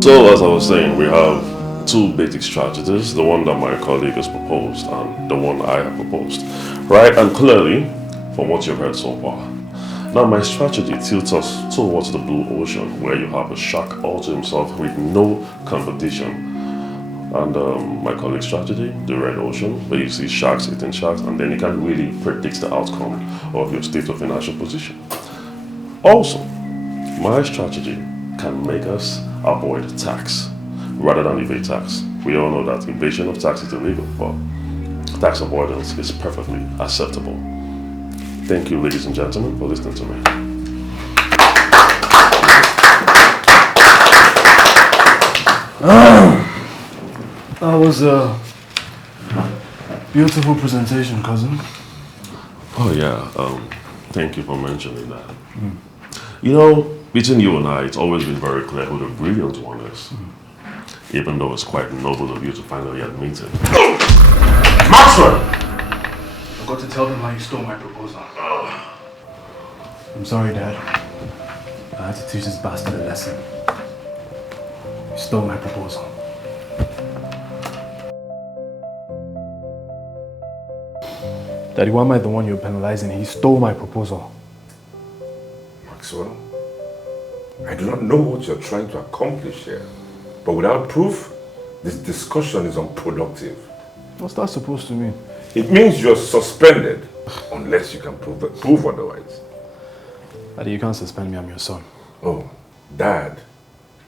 So as I was saying, we have two basic strategies, the one that my colleague has proposed and the one I have proposed. Right? And clearly, from what you've heard so far, now my strategy tilts us towards the blue ocean, where you have a shark all to himself with no competition. And my colleague's strategy, the red ocean, where you see sharks eating sharks, and then you can't really predict the outcome of your state of financial position. Also, my strategy can make us avoid tax rather than evade tax. We all know that evasion of tax is illegal, but tax avoidance is perfectly acceptable. Thank you, ladies and gentlemen, for listening to me. That was a beautiful presentation, cousin. Oh yeah, thank you for mentioning that. You know, between you and I, it's always been very clear who the brilliant one is. Even though it's quite noble of you to finally admit it. Maxwell! I've got to tell them how you stole my proposal. I'm sorry, Dad. I had to teach this bastard a lesson. You stole my proposal. Daddy, why am I the one you're penalizing? He stole my proposal. Maxwell, I do not know what you're trying to accomplish here, but without proof, this discussion is unproductive. What's that supposed to mean? It means you're suspended, unless you can prove otherwise. Daddy, you can't suspend me, I'm your son. Oh, Dad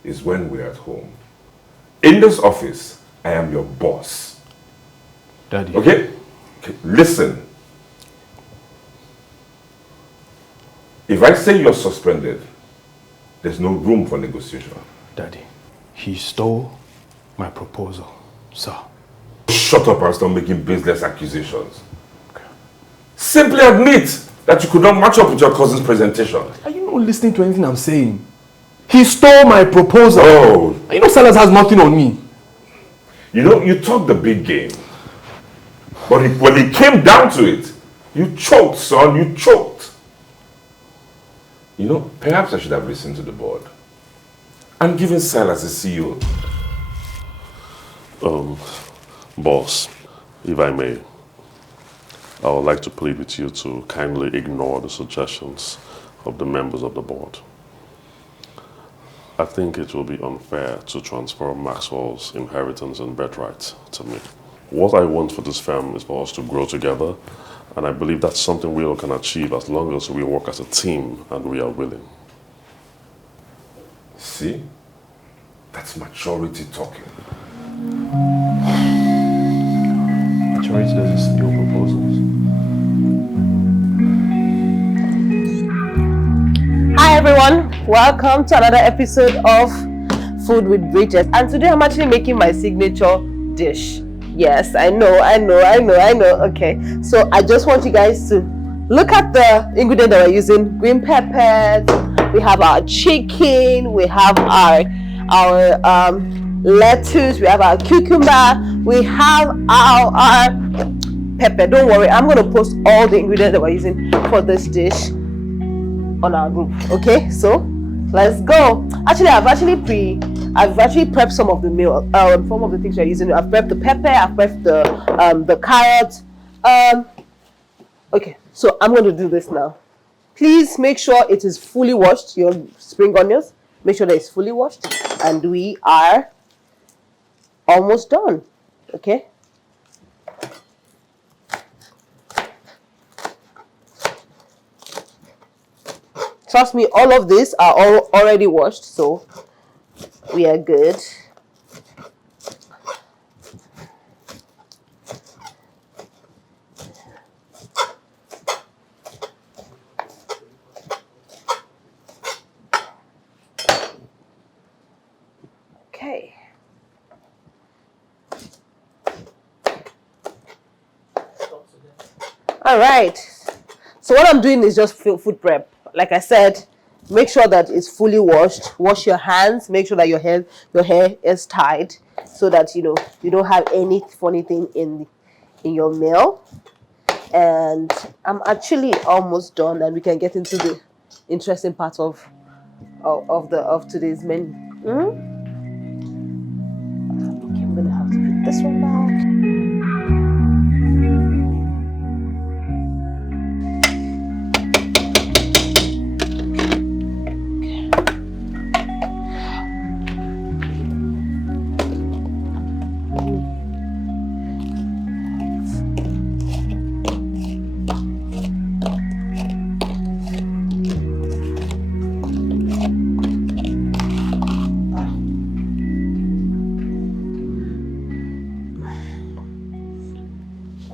is when we're at home. In this office, I am your boss. Daddy. Okay, listen. If I say you're suspended, there's no room for negotiation. Daddy, he stole my proposal, sir. Shut up and stop making baseless accusations. Okay. Simply admit that you could not match up with your cousin's presentation. Are you not listening to anything I'm saying? He stole my proposal. Oh. You know Silas has nothing on me. You know, you talk the big game. But when it came down to it, you choked, son, you choked. You know, perhaps I should have listened to the board and given Silas a CEO. Boss, if I may, I would like to plead with you to kindly ignore the suggestions of the members of the board. I think it will be unfair to transfer Maxwell's inheritance and birthright to me. What I want for this firm is for us to grow together, and I believe that's something we all can achieve as long as we work as a team and we are willing. See? That's maturity talking. Maturity doesn't steal proposals. Hi everyone, welcome to another episode of Food with Bridget. And today I'm actually making my signature dish. Yes, I know. Okay, so I just want you guys to look at the ingredients that we're using. Green peppers, we have our chicken, we have our lettuce, we have our cucumber, we have our pepper. Don't worry, I'm going to post all the ingredients that we're using for this dish on our group. Okay, so let's go. Actually, I've actually prepped some of the meal, some of the things we're using. I've prepped the pepper, I've prepped the carrot. Okay, so I'm going to do this now. Please make sure it is fully washed. Your spring onions, make sure that it's fully washed, and we are almost done. Okay. Trust me, all of these are all already washed, so we are good. Okay. All right. So what I'm doing is just food prep. Like I said, make sure that it's fully washed. Wash your hands. Make sure that your hair is tied, so that you don't have any funny thing in your meal. And I'm actually almost done, and we can get into the interesting part of today's menu.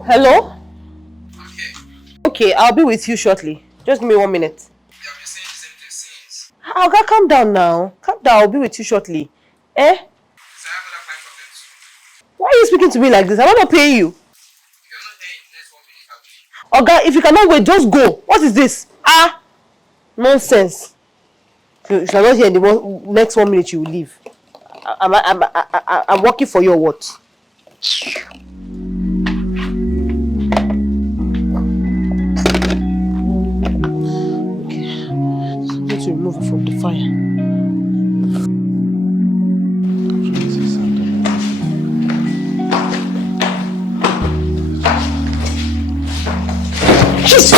Hello? Okay, I'll be with you shortly. Just give me 1 minute. Yeah, we're saying the same thing since. Oga, calm down now. Calm down, I'll be with you shortly. Eh? So I have another client from them too. Why are you speaking to me like this? I'm not paying you. If you're not there in the next 1 minute, I'll leave. Oga, if you cannot wait, just go. What is this? Ah! Nonsense. If you're not here in the next 1 minute, you will leave. I'm working for you or what? Okay. Need to remove it from the fire. Jesus!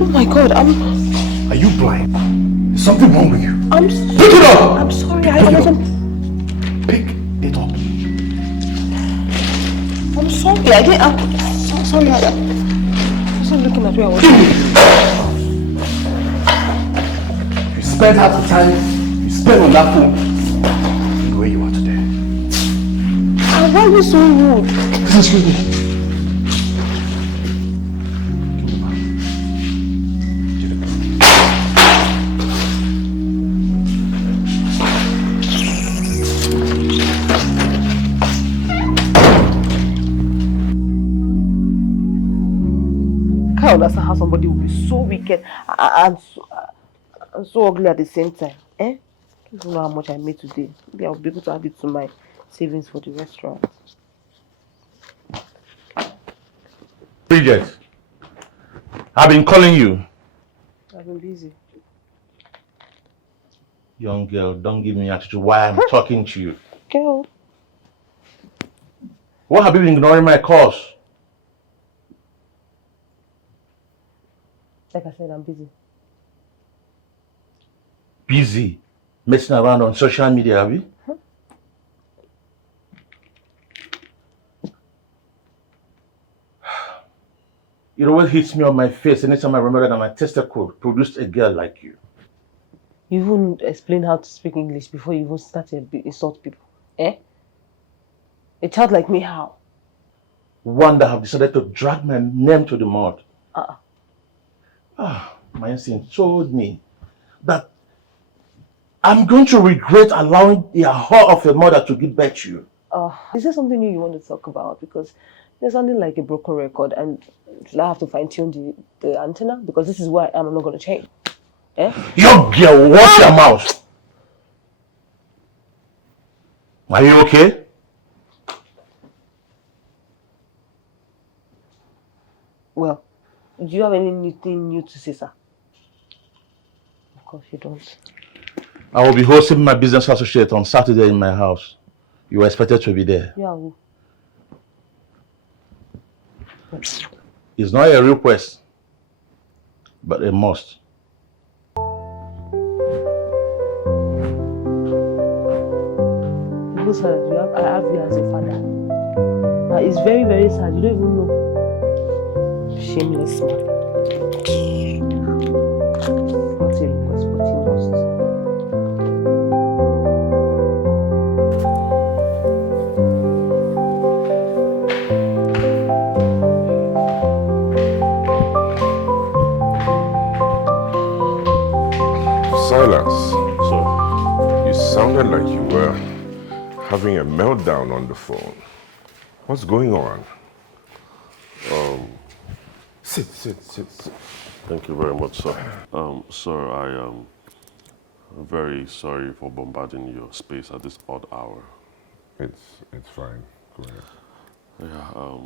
Oh my God, Are you blind? Is something wrong with you? Pick it up! I'm sorry, I wasn't. Pick it up. I'm sorry, I'm so sorry. I wasn't looking at where I was. You spent half the time you spent on that phone. Where you are today. Why are you so rude? Excuse me. I can't understand how somebody will be so wicked and so ugly at the same time. Eh? I don't know how much I made today. Maybe I'll be able to add it to my savings for the restaurant. Bridget, I've been calling you. I've been busy. Young girl, don't give me attitude why I'm talking to you. Girl. Why have you been ignoring my calls? Like I said, I'm busy. Busy messing around on social media, have you? It always hits me on my face anytime I remember that my tester code produced a girl like you. You even explain how to speak English before you even start to insult people. Eh? A child like me, how? One that have decided to drag my name to the mud. My instinct told me that I'm going to regret allowing the whore of a mother to give birth to you. Is there something new you want to talk about? Because there's something like a broken record and I have to fine-tune the antenna because this is where I am. I'm not going to change. Eh? Your girl, watch your mouth. Are you okay? Well, do you have anything new to say, sir? Of course you don't. I will be hosting my business associate on Saturday in my house. You are expected to be there. Yeah, who? It's not a request, but a must. People say that I have you as a father. It's very, very sad. You don't even know. Shameless man. Not a request, but you must. Silas, So, you sounded like you were having a meltdown on the phone. What's going on? Sit. thank you very much, sir. Sir, I am very sorry for bombarding your space at this odd hour. It's fine. Go ahead. Yeah,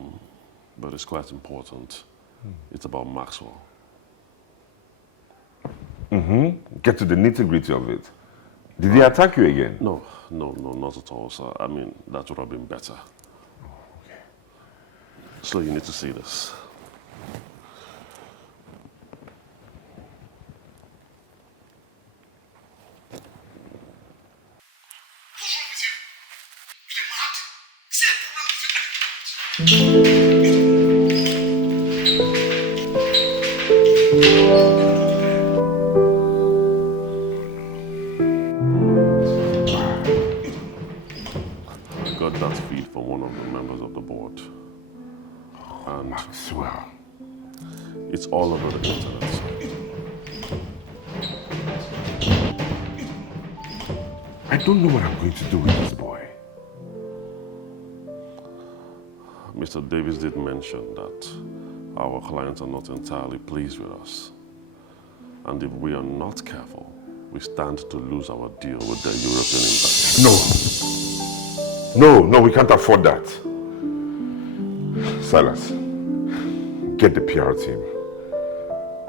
but it's quite important. It's about Maxwell. Get to the nitty-gritty of it. Did he attack you again? No, not at all, sir. I mean, that would have been better. Okay. So you need to see this. What's wrong with you? You're mad? Is there a problem with you? I got that feed from one of the members of the board. Maxwell. It's all over the internet, sir. I don't know what I'm going to do with this boy. Mr. Davis did mention that our clients are not entirely pleased with us. And if we are not careful, we stand to lose our deal with the European investors. No, we can't afford that. Silas, get the PR team.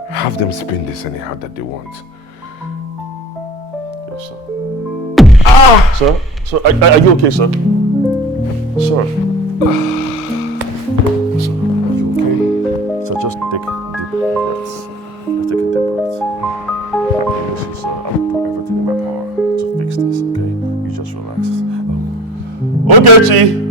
Have them spin this anyhow that they want. Yes, sir. Sir? Sir, are you okay, sir? Sir? Sir, are you okay? So just take deep breaths. Just take a deep breath. Listen, sir, I'll do everything in my power to fix this, okay? You just relax. Okay, Chi.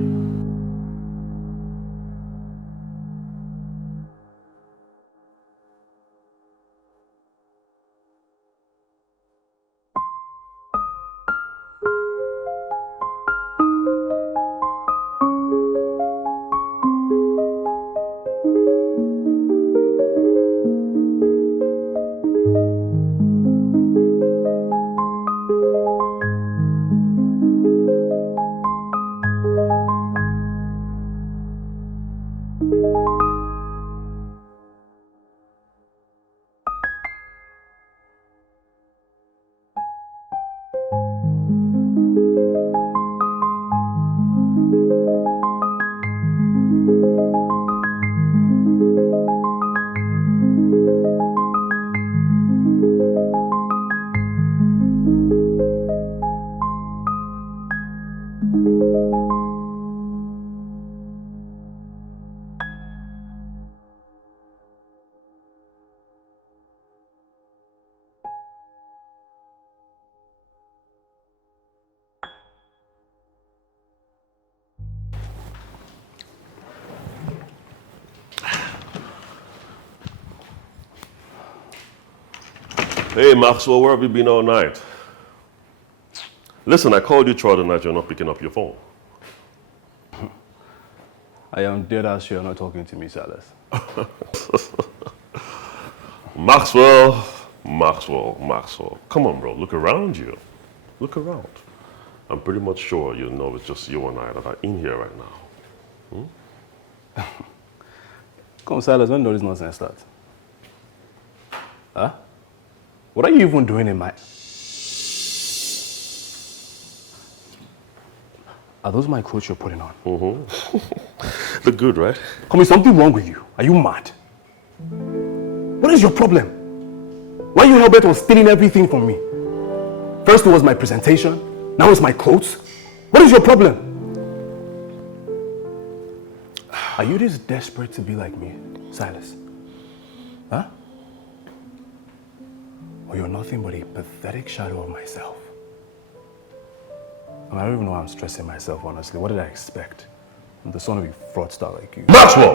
Hey, Maxwell, where have you been all night? Listen, I called you throughout the night, you're not picking up your phone. I am dead ass sure you're not talking to me, Silas. Maxwell. Come on, bro, look around you. Look around. I'm pretty much sure you know it's just you and I that are in here right now. Come on, Silas, when does this nonsense start? Huh? What are you even doing in my... Are those my clothes you're putting on? Look good, right? Come, is something wrong with you? Are you mad? What is your problem? Why are you hell-bent on stealing everything from me? First it was my presentation, now it's my clothes. What is your problem? Are you this desperate to be like me, Silas? Huh? Or you're nothing but a pathetic shadow of myself? I don't even know why I'm stressing myself, honestly. What did I expect? I'm the son of a fraudster like you. Maxwell!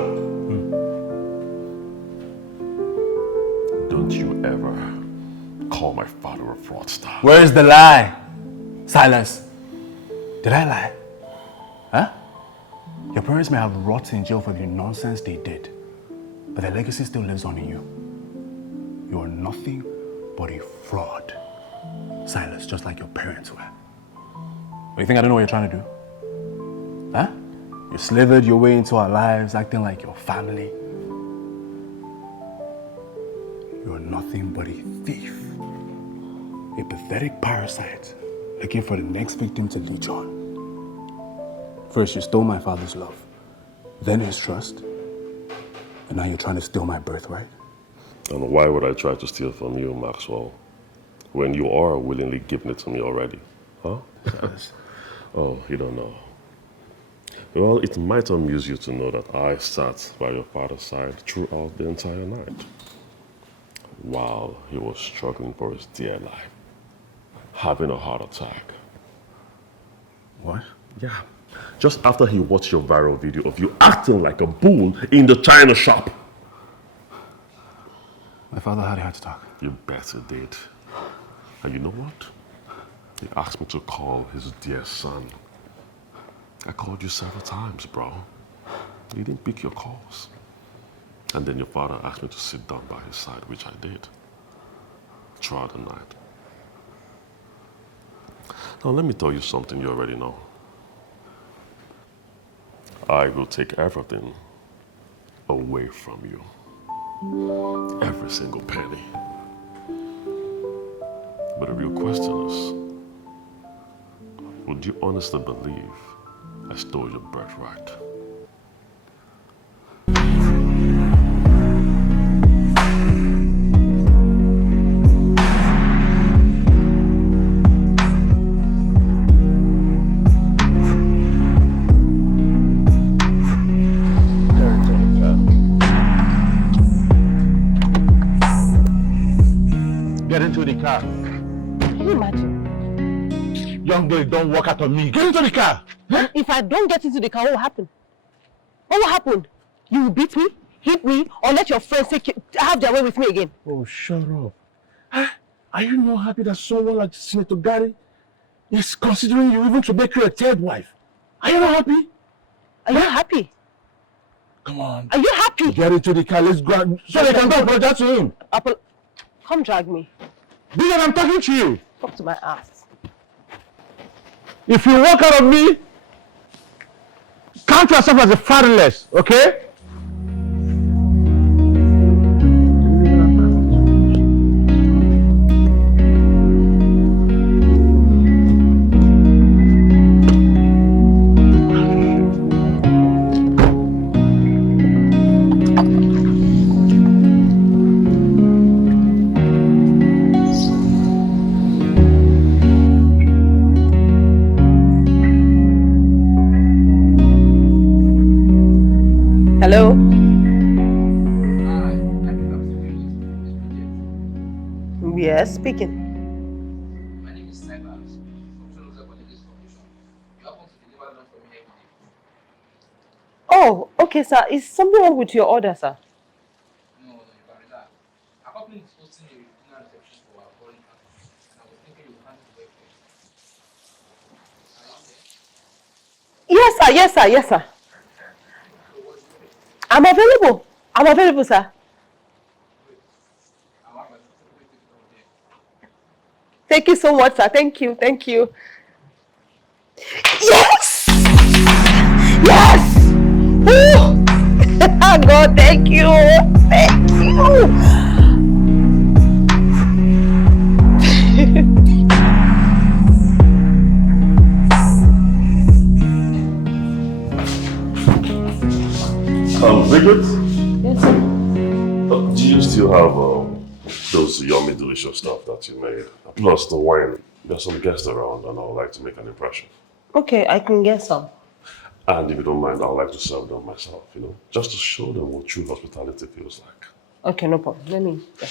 Don't you ever call my father a fraudster. Where is the lie? Silas, did I lie? Huh? Your parents may have rotted in jail for the nonsense they did, but their legacy still lives on in you. You are nothing but a fraud, Silas, just like your parents were. You think I don't know what you're trying to do? Huh? You slithered your way into our lives, acting like your family. You are nothing but a thief, a pathetic parasite, looking for the next victim to leech on. First, you stole my father's love, then his trust, and now you're trying to steal my birthright. And why would I try to steal from you, Maxwell, when you are willingly giving it to me already? Huh? Oh, you don't know. Well, it might amuse you to know that I sat by your father's side throughout the entire night, while he was struggling for his dear life, having a heart attack. What? Yeah. Just after he watched your viral video of you acting like a bull in the china shop. My father had a heart attack. You better did. And you know what? He asked me to call his dear son. I called you several times, bro. You didn't pick your calls. And then your father asked me to sit down by his side, which I did throughout the night. Now let me tell you something you already know. I will take everything away from you. Every single penny. But the real question is, would you honestly believe I stole your birthright? Get into the car. Can you imagine? Young girl, don't walk out on me. Get into the car. And if I don't get into the car, what will happen? What will happen? You will beat me, hit me, or let your friends have their way with me again? Oh, shut up. Are you not happy that someone like Senator Gary is considering you even to make you a third wife? Are you not happy? Are you happy? Come on. Are you happy? Get into the car. Let's go. So they can go apologize to him. Come drag me. Bigger, I'm talking to you. Talk to my ass. If you walk out of me, count yourself as a fatherless, okay? Hello? Yes, speaking. My name is Silas from Aladese Foundation. You happen to deliver them for me every day. Oh, okay, sir. Is something wrong with your order, sir? No, you can relax. Our company is hosting a dinner reception for our foreign partners, and I was thinking you would handle the breakfast. Are you there? Yes, sir. Yes, sir. Yes, sir. So what's the break? I'm available. I'm available, sir. I want my certificate from there. Thank you so much, sir. Thank you. Thank you. Yes! Yes! Woo! God, thank you. Thank you. Bridget? Yes, sir. Do you still have those yummy, delicious stuff that you made? Plus the wine. There's some guests around and I would like to make an impression. Okay, I can get some. And if you don't mind, I would like to serve them myself, just to show them what true hospitality feels like. Okay, no problem. Let me. Yeah.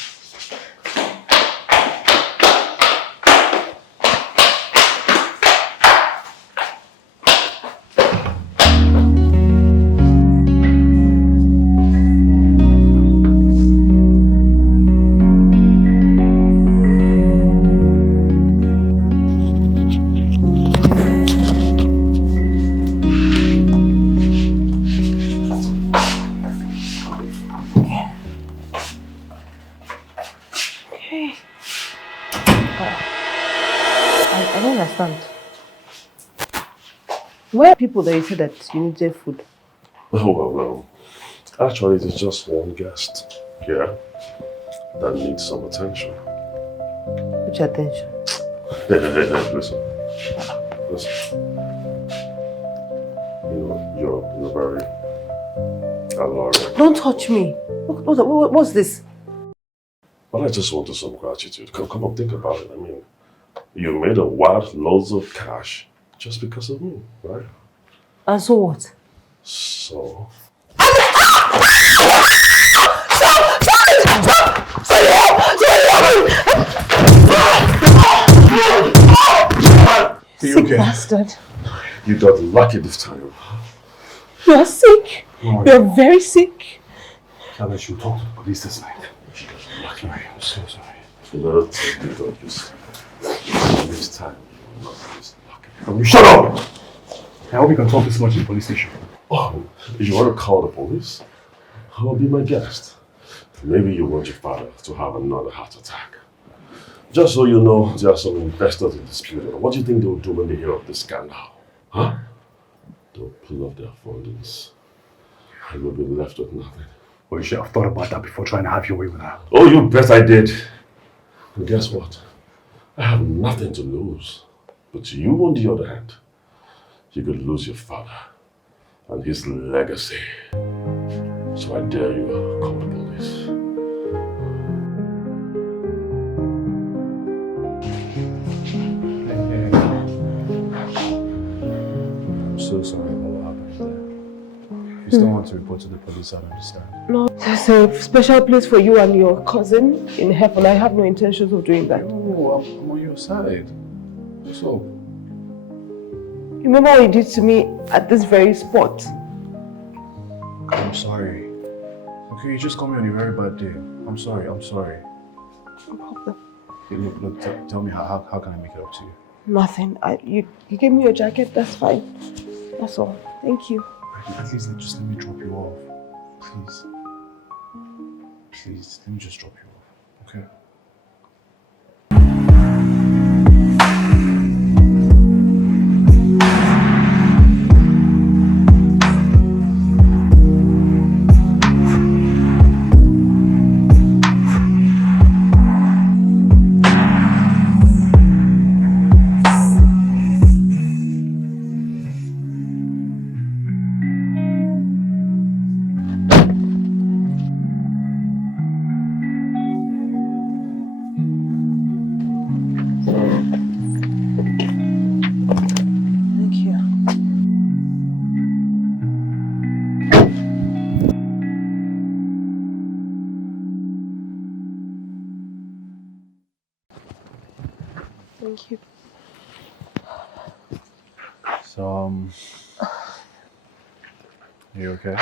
I don't understand. Where are people that you said that you needed food? Oh, well, actually, it is just one guest here that needs some attention. Which attention? Listen. You're very alluring. Don't touch me. What's this? But I just wanted some gratitude. Come on, think about it. I mean, you made a wild loads of cash just because of me, right? And so what? So... Sick bastard. You got lucky this time. You are sick. Oh, You're very sick. Tell her she'll talk to the police this night. She got lucky. I'm so sorry. You got this time. You're not this lucky. Shut up! I hope you can talk this much in the police station. Oh, you want to call the police? I'll be my guest. Maybe you want your father to have another heart attack. Just so you know, there are some investors in this building. What do you think they'll do when they hear of this scandal? Huh? They'll pull off their fundings. And we'll be left with nothing. Well, you should have thought about that before trying to have your way with her. Oh, you bet I did. And guess what? I have nothing to lose. But you, on the other hand, you could lose your father and his legacy. So I dare you, call the police. I'm so sorry about what happened there. If you still want to report to the police, I understand. No, there's a special place for you and your cousin in heaven. I have no intentions of doing that. No, I'm on your side. So? You remember what you did to me at this very spot? I'm sorry. Okay, you just called me on a very bad day. I'm sorry. No problem. Hey, look, tell me how can I make it up to you? Nothing. You gave me your jacket, that's fine. That's all. Thank you. At least just let me drop you off. Please. Please, let me just drop you off. Okay? Thank you. Thank you. So, you okay?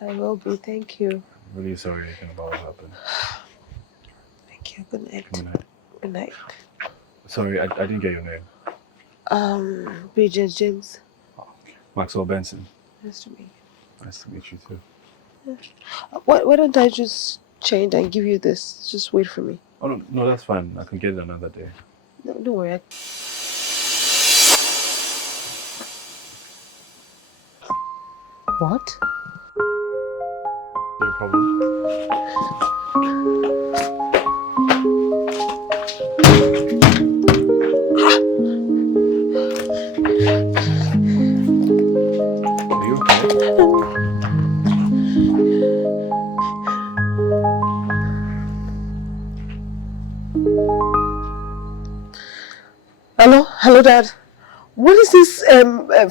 I will be. Thank you. I'm really sorry again about what happened. Thank you. Good night. Good night. Good night. Sorry, I didn't get your name. Bridget James. Maxwell Benson. Nice to meet you. Nice to meet you too. Why don't I just change and give you this? Just wait for me. Oh, no, that's fine. I can get it another day. No, don't worry. What? No problem. Are you okay? Hello, Dad. What is this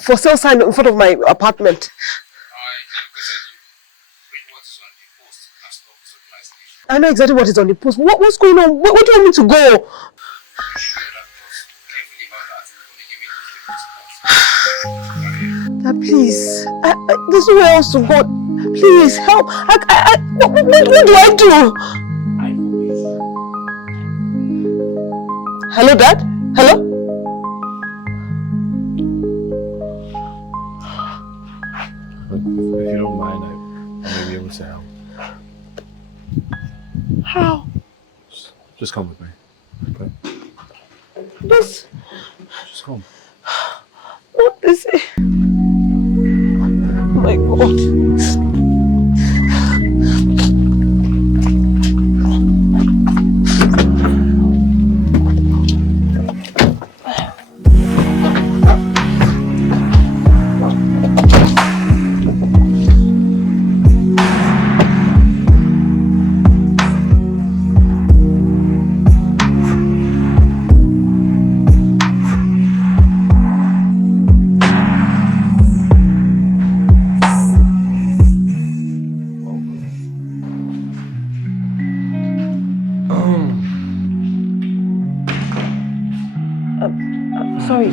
for sale sign in front of my apartment? I know exactly what is on the post. What's going on? Where do you want me to go? Dad, please. There's nowhere else to go. Please, help. What do I do? Hello, Dad? Hello? If you don't mind, I may be able to help. How? Just come with me. Okay? Just come. What is it? Oh my God.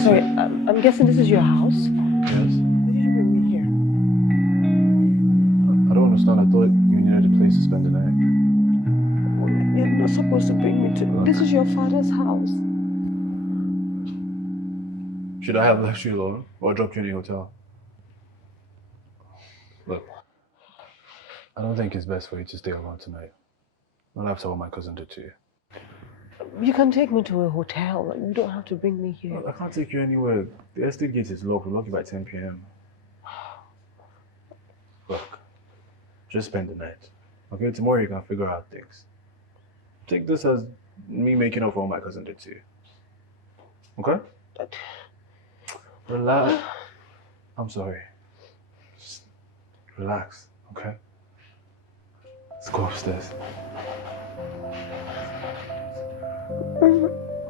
Sorry. I'm guessing this is your house? Yes? Why did you bring me here? I don't understand. I thought you needed a place to spend the night. You're not supposed to bring me to... This is your father's house. Should I have left you alone or dropped you in the hotel? Look, I don't think it's best for you to stay alone tonight. Not after what my cousin did to you. You can take me to a hotel. Like, you don't have to bring me here. Look, I can't take you anywhere. The estate gate is locked. We'll lock you by 10 p.m. Look, just spend the night. Okay, tomorrow you can figure out things. Take this as me making up for what my cousin did to you. Okay? Relax. I'm sorry. Just relax, okay? Let's go upstairs.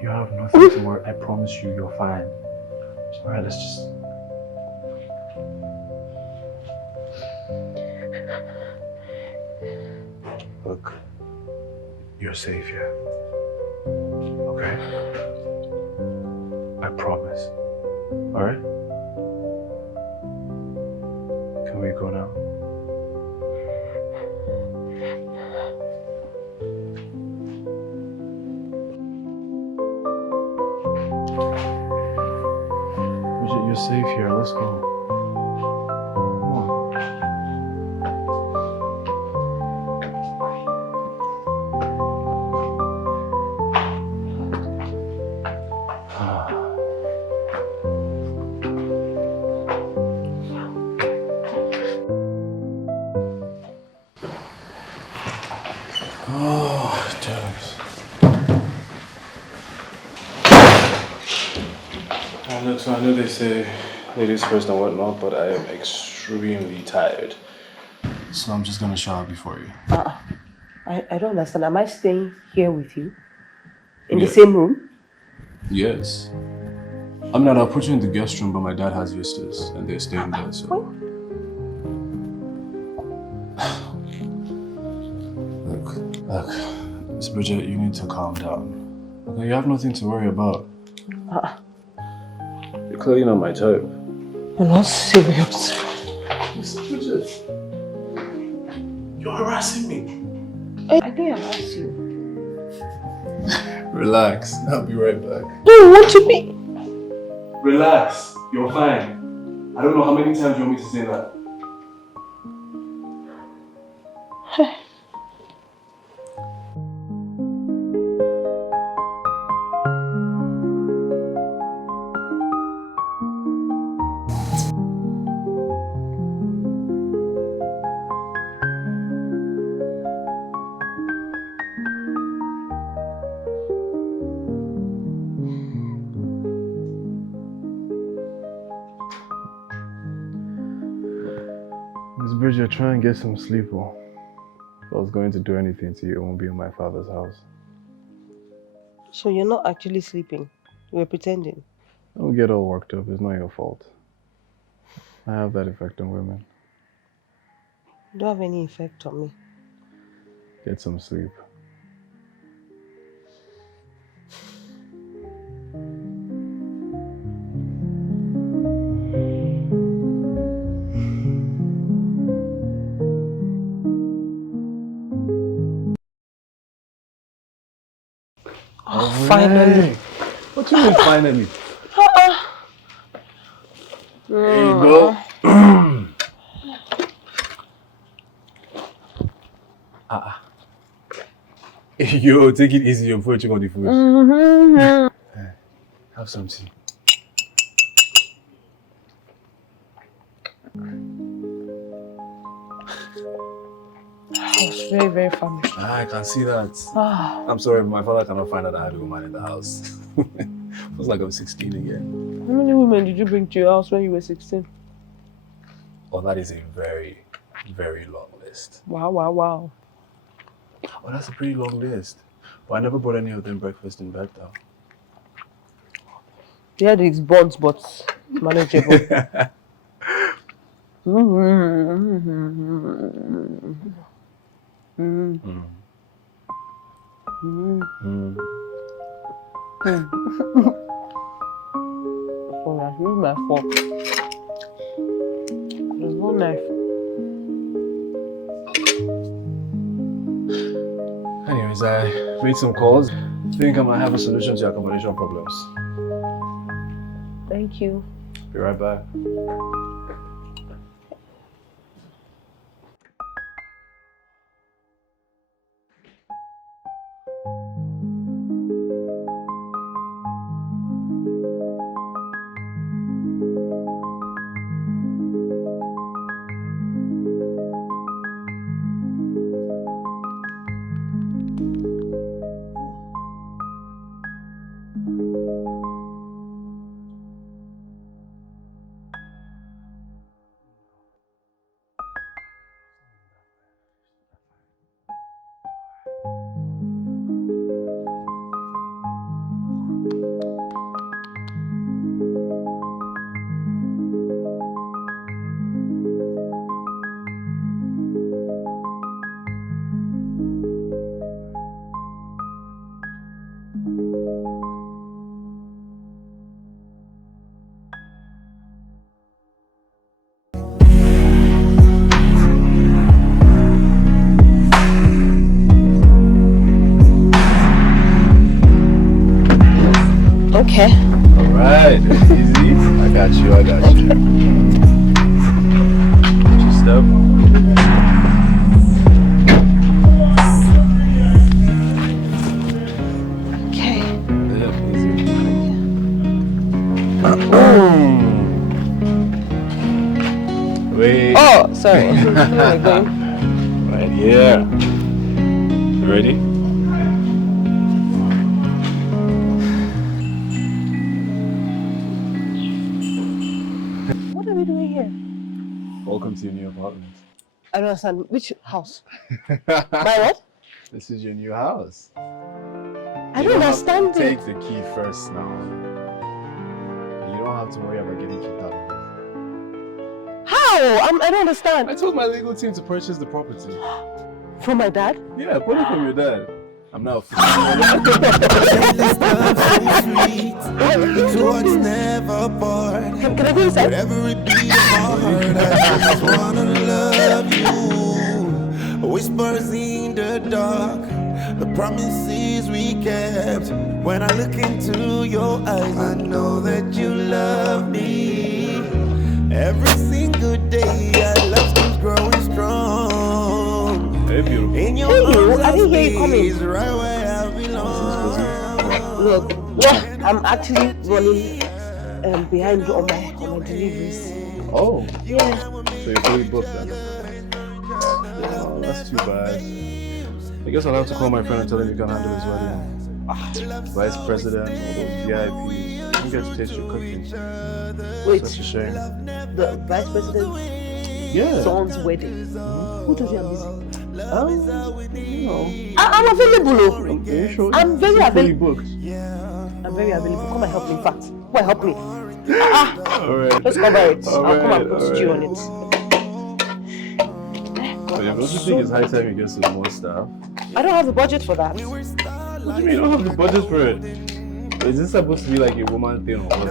You have nothing to worry. I promise you, you're fine. Alright, let's just... Look, you're safe here. Okay? I promise. Alright? Can we go now? You're safe here. Let's go. Come on. Oh, damn. Look, so I know they say ladies first and whatnot, but I am extremely tired. So I'm just gonna shower before you. I don't understand. Am I staying here with you? In the same room? Yes. I mean, I'll put you in the guest room, but my dad has visitors and they're staying there, so... Look, Miss Bridget, you need to calm down. Okay, you have nothing to worry about. You're clearly not my type. You're not serious. Miss Bridget, you're harassing me. I didn't harass you. Relax, I'll be right back. Don't want to be. Relax, you're fine. I don't know how many times you want me to say that. Bridget, try and get some sleep. Or if I was going to do anything to you, it won't be in my father's house. So you're not actually sleeping? You were pretending? Don't get all worked up. It's not your fault. I have that effect on women. You don't have any effect on me. Get some sleep. Oh, finally. What do you mean finally? There you go. Yo, take it easy. You're poaching on the food. Have some tea. I was very, very famished. I can see that. I'm sorry, but my father cannot find out I had a woman in the house. It was like I was 16 again. How many women did you bring to your house when you were 16? Oh, that is a very, very long list. Wow, wow, wow. Oh, that's a pretty long list. But I never brought any of them breakfast in bed though. Yeah, these bonds, but it's manageable. Oh, that's really my fault. There's no knife. Anyways, I made some calls. I think I might have a solution to your accommodation problems. Thank you. Be right back. Okay. Alright, it's easy. I got you. Just step. Okay. Yeah, easy. Wait. Oh, sorry. Right here. You ready? What are we doing here? Welcome to your new apartment. I don't understand. Which house? My what? This is your new house. I don't understand it. Take the key first now. You don't have to worry about getting kicked out of it. How? I don't understand. I told my legal team to purchase the property. From my dad? Yeah, put it from your dad. I'm not This love so sweet, towards never bored. Can I go inside? Every beat of my heart, I just wanna love you. Whispers in the dark, the promises we kept. When I look into your eyes, I know that you love me. Every single day, our love keeps growing strong. Hey, beautiful. In your Hey, I didn't hear you coming. is right where I belong. Look, I'm actually running behind on my deliveries. Oh, Yeah. so you're fully booked then? Oh, that's too bad. I guess I'll have to call my friend and tell him you can handle his wedding. Vice President, all those VIPs. You don't get to taste your cooking. Wait, Such a shame. the vice president's Yeah. son's wedding. Who told you I'm busy? You know. I'm available. Are you sure? I'm very You're fully available. booked. I'm very available. Come and help me. In fact, come and help me. Alright. Let's cover it. I'll come and Alright, post you on it. Oh, yeah, don't you think it's high time you get some more staff? I don't have the budget for that. What do you mean you don't have the budget for it? Is this supposed to be like a woman thing or what?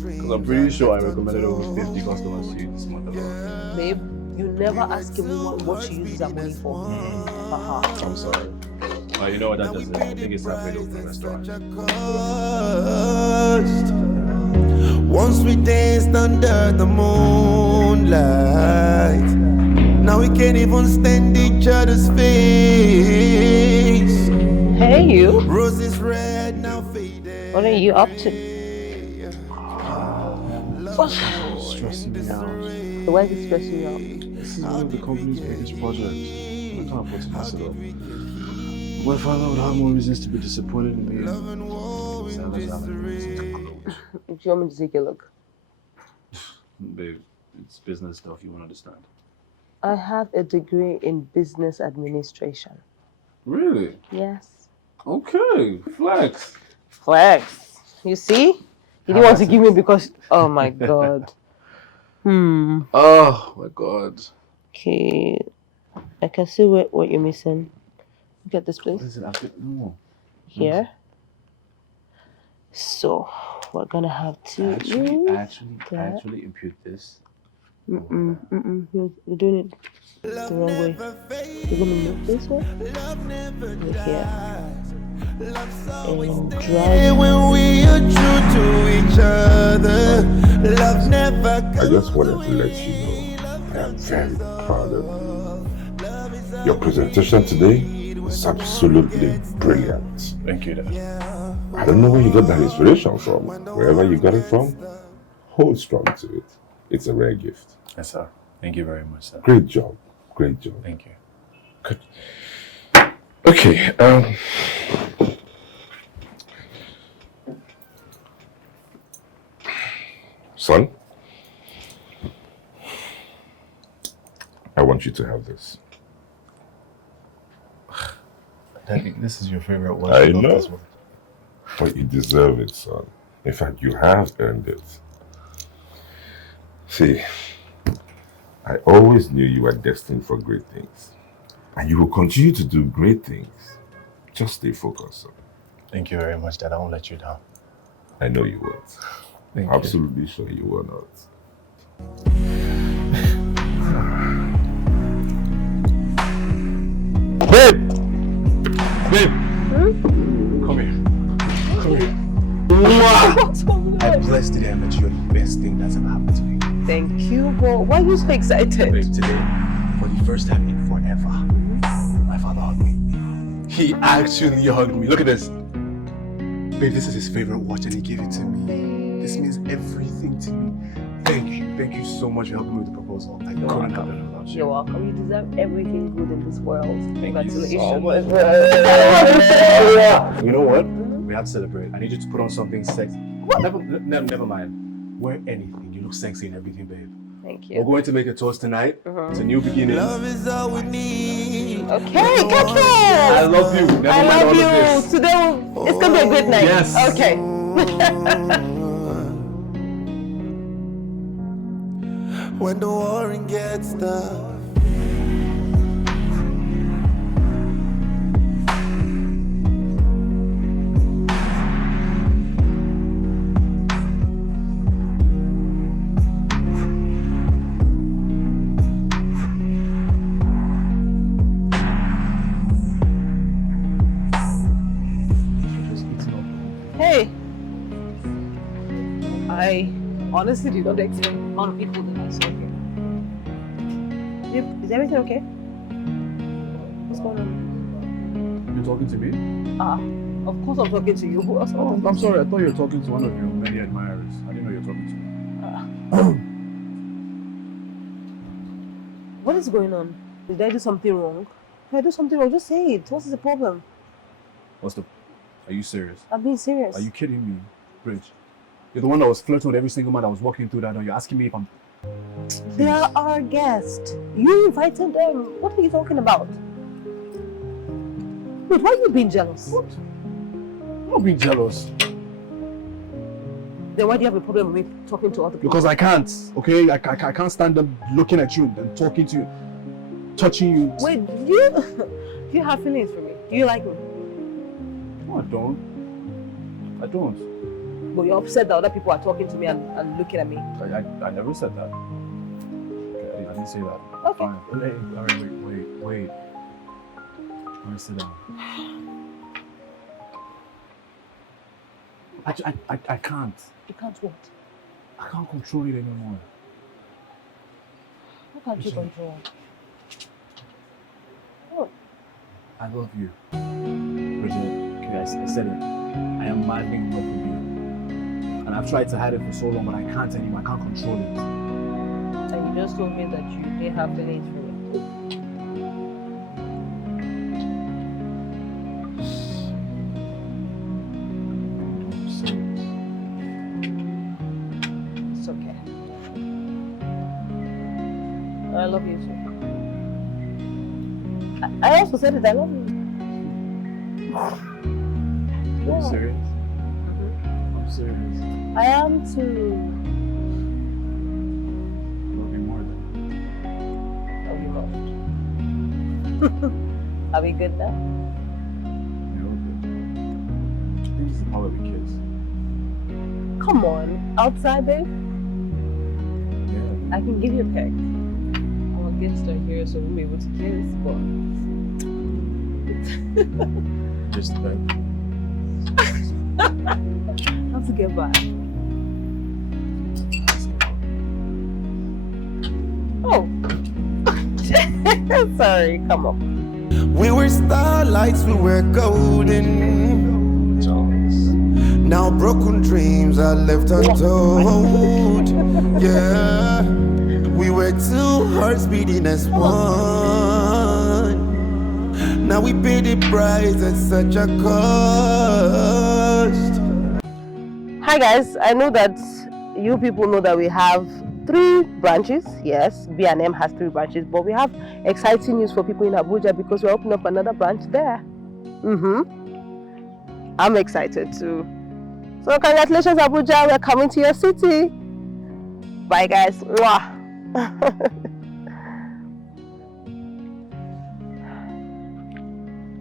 Because I'm pretty sure I recommended over 50 customers to you this month alone. Babe, you never ask a woman what she uses her money for. I'm sorry. You know what that does? I think it's halfway to open a restaurant. Once we danced under the moonlight. Now we can't even stand each other's face. Hey, you. Roses red, now faded. What are you up to? Stressing me out. Why is it stressing you out? This is one of the company's biggest projects. I can't afford to mess it up. My father would have more reasons to be disappointed in me. Do you want me to take a look? Babe, it's business stuff, you won't understand. I have a degree in business administration. Really? Yes. Okay, flex. Flex. You see? You didn't want to give me because... Oh my God. Oh my God. Okay. I can see what you're missing. Look at this place. Listen, no. Here. So, we're gonna have to... Actually impute this. You're doing it the wrong way. You're gonna move this way. Look here. And drive. When we are true to each other, love never I just wanted to let you know I am very proud of you. Your presentation today is absolutely brilliant. Thank you, Dad. I don't know where you got that inspiration from. Wherever you got it from, hold strong to it. It's a rare gift. Yes, sir. Thank you very much, sir. Great job. Great job. Thank you. Good. Okay. Son, I want you to have this. Daddy, this is your favorite one. I love know. this one. But you deserve it, son. In fact, you have earned it. See, I always knew you were destined for great things. And you will continue to do great things. Just stay focused, son. Thank you very much, Dad. I won't let you down. I know you won't. Thank you. Absolutely sure you will not. Babe! Babe! Come here. Come here. yesterday I met you, you're the best thing that's ever happened to me. Thank you, but why are you so excited? Babe, today, for the first time in forever, my father hugged me. He actually hugged me. Look at this. Babe, this is his favorite watch and he gave it to me. This means everything to me. Thank you. Thank you so much for helping me with the proposal. I couldn't have done it without you. You're welcome. You deserve everything good in this world. Congratulations. You know what? We have to celebrate. I need you to put on something sexy. Never mind. Wear anything. You look sexy and everything, babe. Thank you. We're going to make a toast tonight. It's a new beginning. Love is all we need. Okay, get I kiss. love you. Never I mind love all you. of this. Today, it's going to be a great night. Yes. Okay. When the warring gets tough. Hey. I honestly did not expect the amount of people that I saw here. Is everything okay? What's going on? You're talking to me? Of course I'm talking to you. Who else? Oh, I'm sorry. I thought you were talking to one of your many admirers. I didn't know you were talking to me. What is going on? Did I do something wrong? If I do something wrong, just say it. What's the problem? Are you serious? I'm being serious. Are you kidding me, Bridge? You're the one that was flirting with every single man that was walking through that door. You're asking me if I'm... They are our guests. You invited them. What are you talking about? Wait, why are you being jealous? What? I'm not being jealous. Then why do you have a problem with me talking to other people? Because I can't, okay? I can't stand them looking at you and talking to you, touching you. Wait, do you have feelings for me? Do you like me? No, I don't. But you're upset that other people are talking to me and looking at me. I never said that. Okay, I didn't say that. Okay. Fine. Hey, all right, wait. All right, sit down. I can't. You can't what? I can't control it anymore. How can't you control? What? I love you. Bridget, okay, I said it. I am madly in love with you. And I've tried to hide it for so long, but I can't anymore. I can't control it. And you just told me that you didn't have feelings for me. I'm serious. It's okay. I love you too. I also said it, I love you. Are you serious? I'm serious. I am too. Love you more than. Love you most. Are we good now? Yeah, we're good. I think this is the part where we kiss. Come on. Outside, babe? Yeah. I can give you a peck. Our guests are here, so we'll be able to kiss, but... Just like. Have to get back. Oh. Sorry, come on. We were starlights, we were golden. Now broken dreams are left untold. Yeah, we were two hearts beating as one. Now we pay the price at such a cost. Hi guys, I know that you people know that we have 3 branches. Yes, B&M has 3 branches, but we have exciting news for people in Abuja because we're opening up another branch there. I'm excited too. So congratulations Abuja, we're coming to your city. Bye guys. Mwah.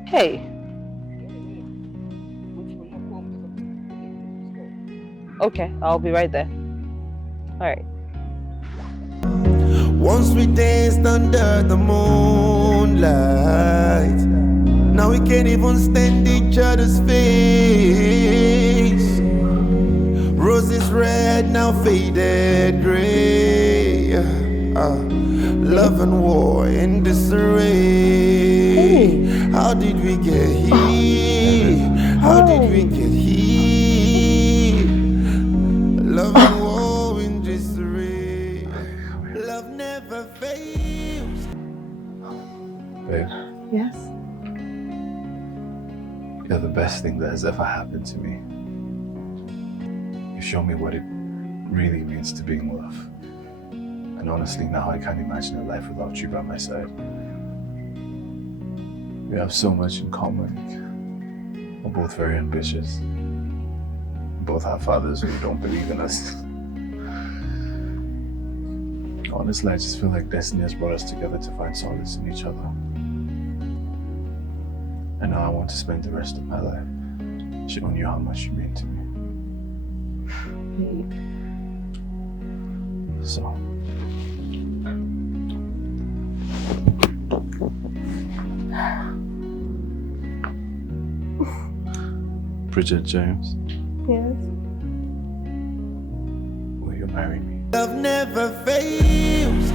Hey. Okay, I'll be right there. Alright. Once we danced under the moonlight. Now we can't even stand each other's face. roses red, now faded gray. Love and war in disarray. How did we get here? How did we get here? Love and war in disarray. Love never fails. Babe, Yes. you're the best thing that has ever happened to me. You show me what it really means to be in love. And honestly, now I can't imagine a life without you by my side. We have so much in common. We're both very ambitious. We both have fathers who don't believe in us. Honestly, I just feel like destiny has brought us together to find solace in each other. And now I want to spend the rest of my life showing you how much you mean to me. So. Bridget James, Yes. will you marry me? Love never fails.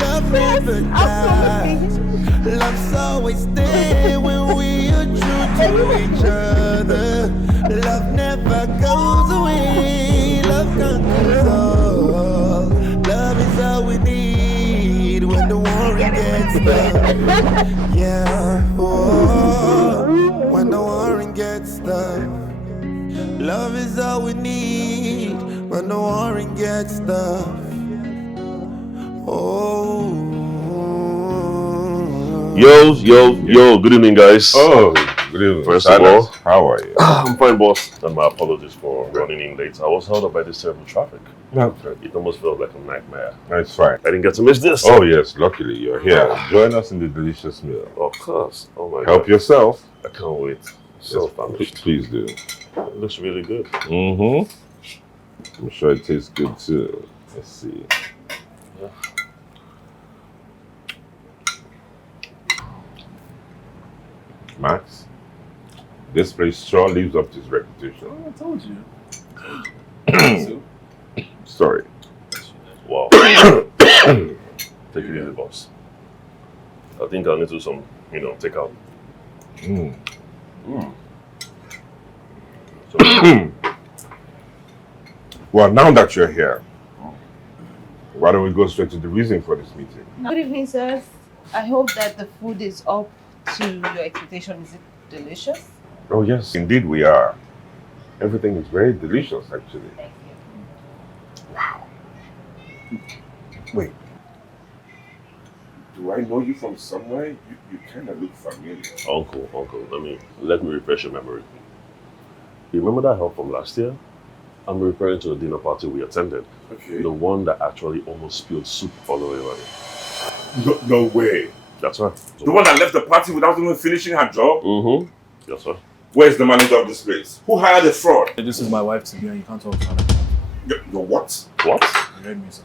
Love never dies. Love's always there when we are true to each other. Love never goes away. Love conquers all. Love is all we need when the warring gets tough. Yeah, oh, when the warring gets tough. Love is all we need when the warring gets tough. Oh. Yo, good evening, guys. Oh, good evening. First of Silas, all, how are you? I'm fine, boss. And my apologies for running in late. I was held up by this terrible traffic. No, It almost felt like a nightmare. it's fine. I didn't get to miss this. Oh, yes, luckily you're here. Join us in the delicious meal. Of course. Oh my Help God. yourself. I can't wait. So Yes, famished. please do. It looks really good. Mm-hmm. I'm sure it tastes good too. Let's see. Max, this place sure lives up to its reputation. I told you. Sorry. Wow. Take it easy, boss. I think I need to do some, take out. Mm. So, Well, now that you're here, why don't we go straight to the reason for this meeting? Good evening, sirs. I hope that the food is up to your expectation. Is it delicious? Oh yes, indeed we are. Everything is very delicious, actually. Thank you. Wow. Wait. Do I know you from somewhere? You kind of look familiar. Uncle, let me refresh your memory. You remember that help from last year? I'm referring to the dinner party we attended. Okay. The one that actually almost spilled soup all over everybody. No way. That's right. The one that left the party without even finishing her job? Mm-hmm. Yes, sir. Where's the manager of this place? Who hired the fraud? This is my wife to be, and you can't talk to her. Your what? What? You heard me, sir.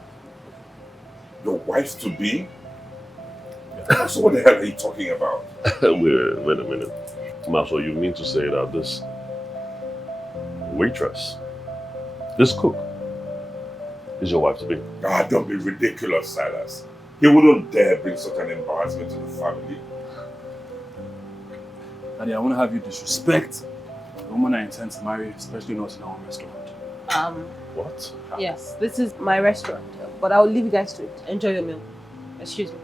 Your wife to be? So what the hell are you talking about? Wait a minute. So you mean to say that this waitress, this cook, is your wife to be? Ah, don't be ridiculous, Silas. He wouldn't dare bring such an embarrassment to the family. Daddy, I won't have you disrespect the woman I intend to marry, especially not in our own restaurant. What? Yes, this is my restaurant, but I'll leave you guys to it. Enjoy your meal. Excuse me.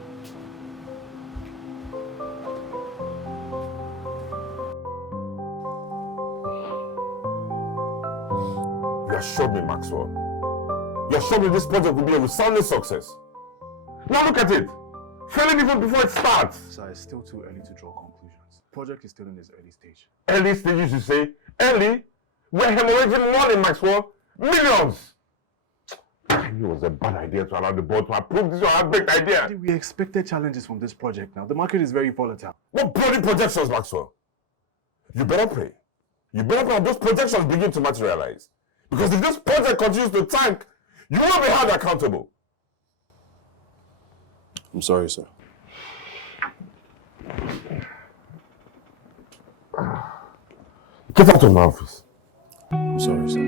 You assured me, Maxwell. You assured me this project will be a resounding success. Now look at it. Failing even before it starts. So it's still too early to draw conclusions. The project is still in its early stage. Early stages, you say? Early? We're hemorrhaging money, Maxwell. Millions! I knew it was a bad idea to allow the board to approve this half-baked idea. Daddy, we expected challenges from this project now. The market is very volatile. What bloody projections, Maxwell? You better pray. You better pray that those projections begin to materialize. Because if this project continues to tank, you will be held accountable. I'm sorry, sir. Get out of my office. I'm sorry, sir.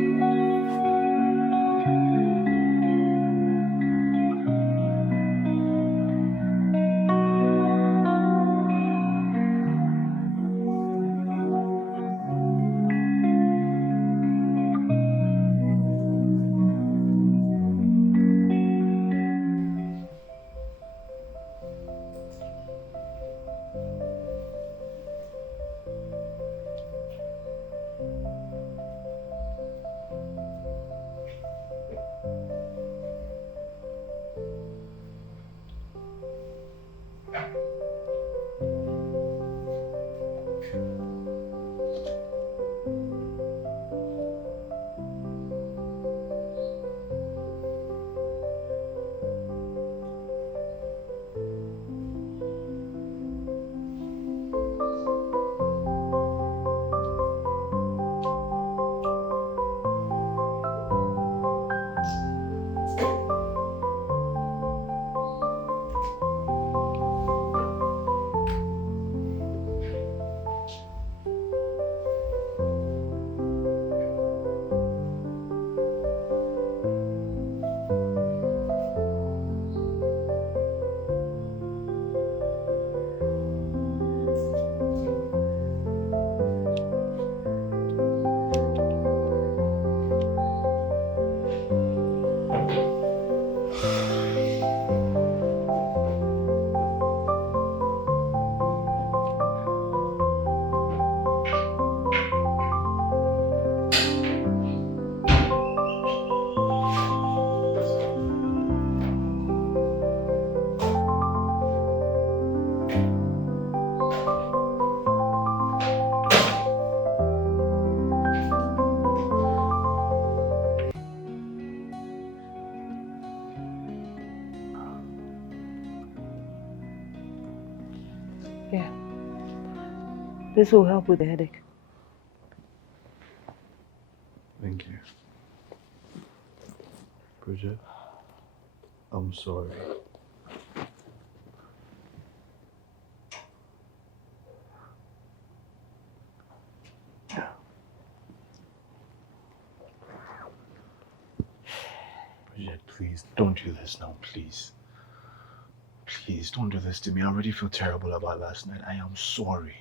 Yeah. This will help with the headache. Thank you. Bridget, I'm sorry. Bridget, please, don't do this now, please. Please, don't do this to me. I already feel terrible about last night. I am sorry.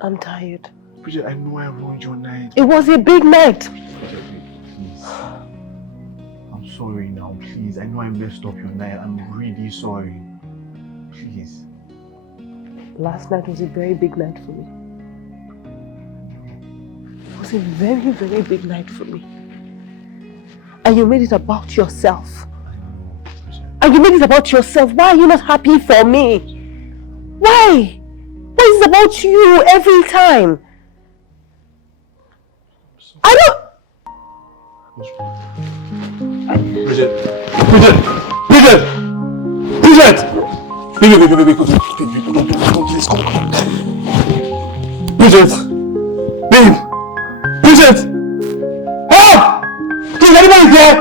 I'm tired. Bridget, I know I ruined your night. It was a big night. Bridget, please. I'm sorry now, please. I know I messed up your night. I'm really sorry. Please. Last night was a very big night for me. It was a very, very big night for me. And you made it about yourself. And you made it about yourself. Why are you not happy for me? Why? Why is it about you every time? I don't... Bridget! Bridget! Bridget! Bridget! Baby, please, come. Bridget! Babe! Bridget! Help! Please, anybody there?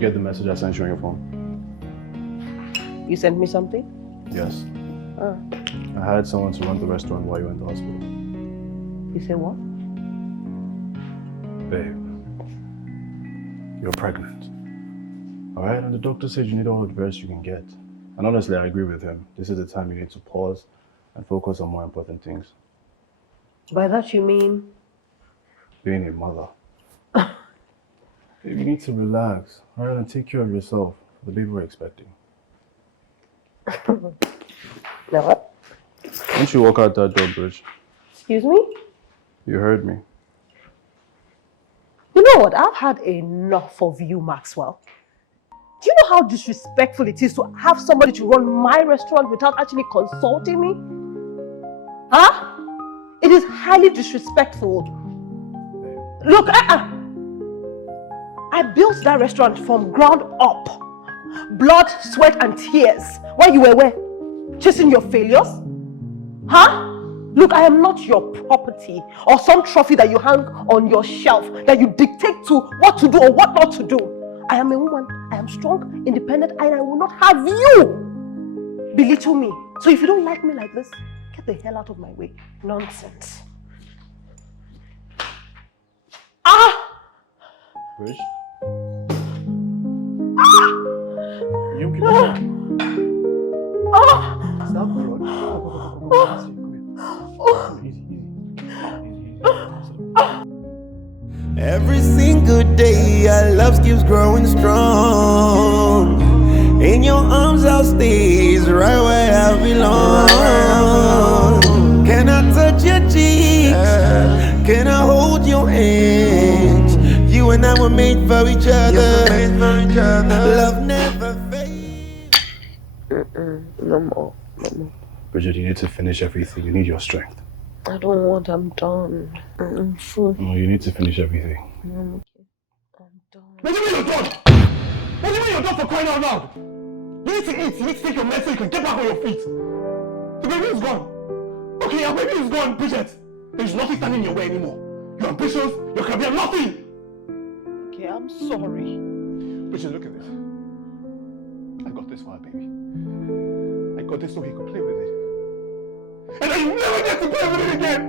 Get the message I sent you on your phone. You sent me something? Yes. I hired someone to run the restaurant while you were in the hospital. You said what? Babe, you're pregnant. Alright, and the doctor said you need all the rest you can get. And honestly, I agree with him. This is the time you need to pause and focus on more important things. By that you mean? Being a mother. Babe, you need to relax, alright, and take care of yourself. The baby we're expecting. Now what? Don't you walk out that door, Bridge? Excuse me? You heard me. You know what? I've had enough of you, Maxwell. Do you know how disrespectful it is to have somebody to run my restaurant without actually consulting me? Huh? It is highly disrespectful. Look, I built that restaurant from ground up. Blood, sweat, and tears. While you were where? Chasing your failures? Huh? Look, I am not your property or some trophy that you hang on your shelf that you dictate to what to do or what not to do. I am a woman. I am strong, independent, and I will not have you belittle me. So if you don't like me like this, get the hell out of my way. Nonsense. Bridge? You okay? Stop, bro. Every single day our love keeps growing strong. In your arms I'll stay right where I belong. Can I touch your cheeks? Can I hold your hands? You and I were made for each other. Love never fades. No more. Bridget, you need to finish everything. You need your strength. I don't want, I'm done. I'm full. No, you need to finish everything. I'm done. What do you mean you're done? What do you mean you're done for crying out loud? You need to eat, you need to take your medicine, you can get back on your feet. The baby is gone. Okay, your baby is gone, Bridget. There's nothing standing in your way anymore. Your ambitions, your career, nothing. Okay, I'm sorry. Bridget, look at this. I got this for our baby. I got this so he could play with it. And I never get to play with it again!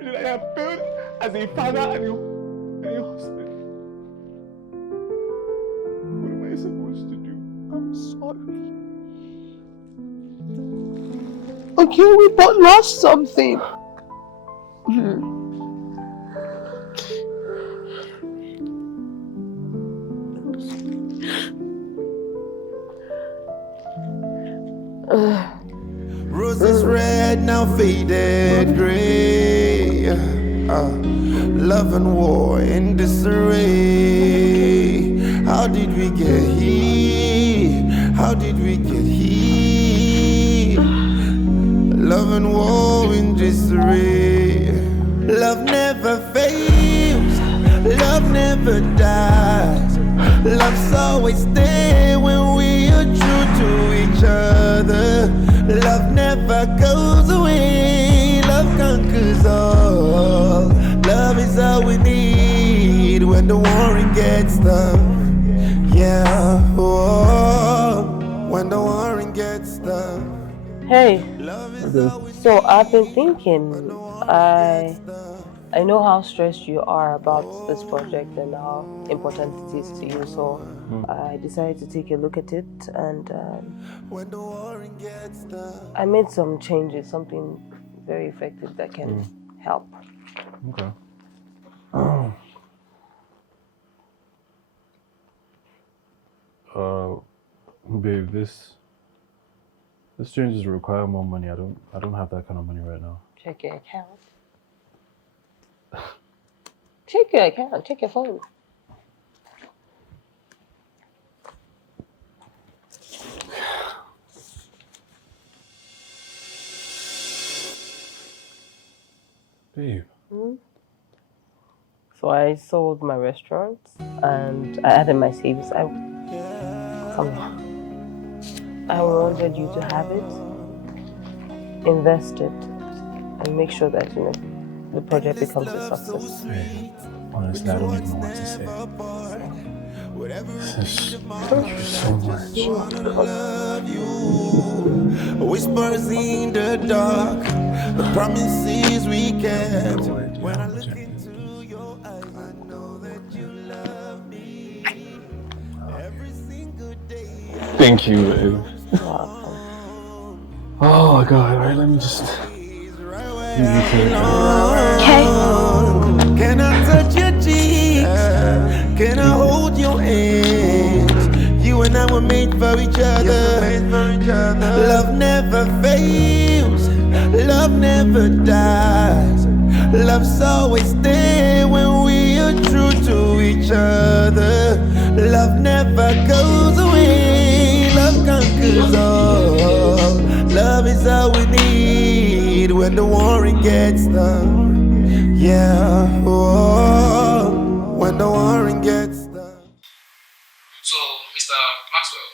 And I have failed as a father and a husband. What am I supposed to do? I'm sorry. Okay, we both lost something. Roses red, now faded gray. Love and war in disarray. How did we get here? How did we get here? Love and war in disarray. Love never fails. Love never dies. Love's always there when we are true to each other. Love never goes away. Love conquers all. Love is all we need when the warring gets tough. Yeah, oh, when the warring gets tough. Hey, so I've been thinking, I know how stressed you are about this project and how important it is to you, so I decided to take a look at it and I made some changes, something very effective that can help. Okay. Babe, this changes require more money. I don't have that kind of money right now. Check your account. Check your account. Check your phone. Babe. So I sold my restaurant and I added my savings. I wanted you to have it, invest it, and make sure that the project becomes a success. Hey, honestly, I don't even know what to say. Thank you so much. Whispers in the dark, the promises we kept. When I look into your eyes, I know that you love me. Every single day. Thank you, babe. Oh my God! Right, let me just. Okay. Can I touch your cheeks? Can I hold your hands? You and I were made for each other. Love never fails. Love never dies. Love's always there when we are true to each other. Love never goes away. Love conquers all. Love is all we need when the warring gets tough. Yeah, oh, when the warring gets tough. So, Mr. Maxwell,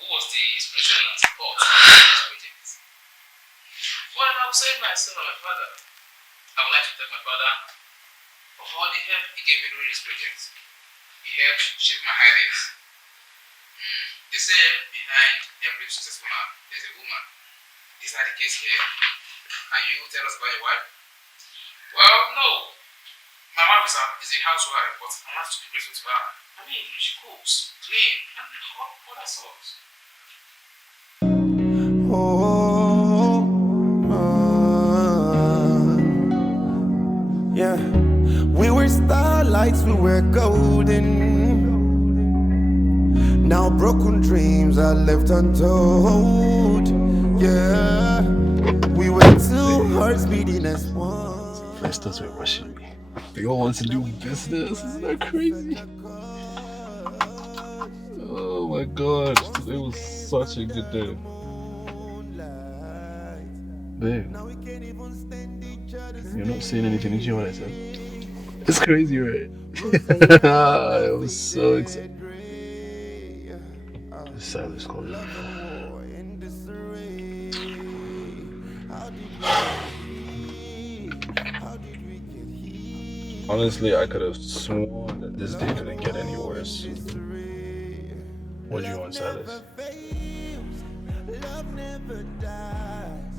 who was the inspiration and support in this project? Well, I would say myself and my father. I would like to thank my father for all the help he gave me during this project. He helped shape my ideas. They say behind every successful man, there's a woman. Is that the case here? Can you tell us about your wife? Well, no. My wife is a housewife, but I want to be grateful to her. I mean, she cooks, clean, and all that sort. Yeah, we were starlights, we were golden. Now broken dreams are left untold. Yeah, we were two hearts beating as one. Investors were rushing me. They all want to do business. Isn't that crazy? Oh my God, today was such a good day. Babe, you're not saying anything, did you hear what I said? It's crazy, right? I was so excited. Silas calling me. Honestly, I could have sworn that this day couldn't get any worse. What do you want, Silas? Love never dies.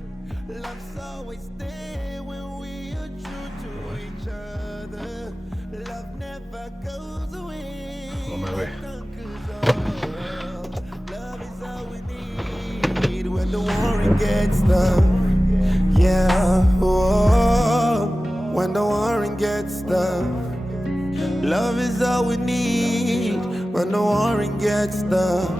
Love's always there when we are true to each other. Love never goes away. On my way. Love is all we need when the warring gets tough. Yeah, oh, when the warring gets tough. Love is all we need when the warring gets tough.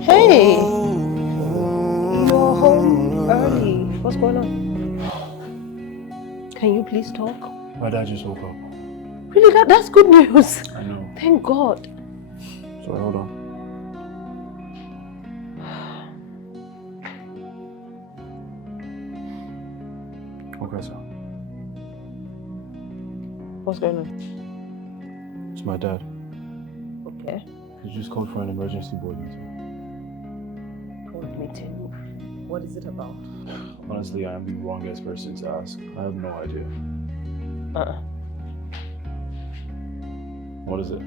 Hey, you're home early. What's going on? Can you please talk? My dad just woke up. Really, that's good news. I know. Thank God. Sorry, hold on. Okay, sir. What's going on? It's my dad. Okay. He just called for an emergency board meeting. Board meeting. What is it about? Honestly, I am the wrongest person to ask. I have no idea. What is it?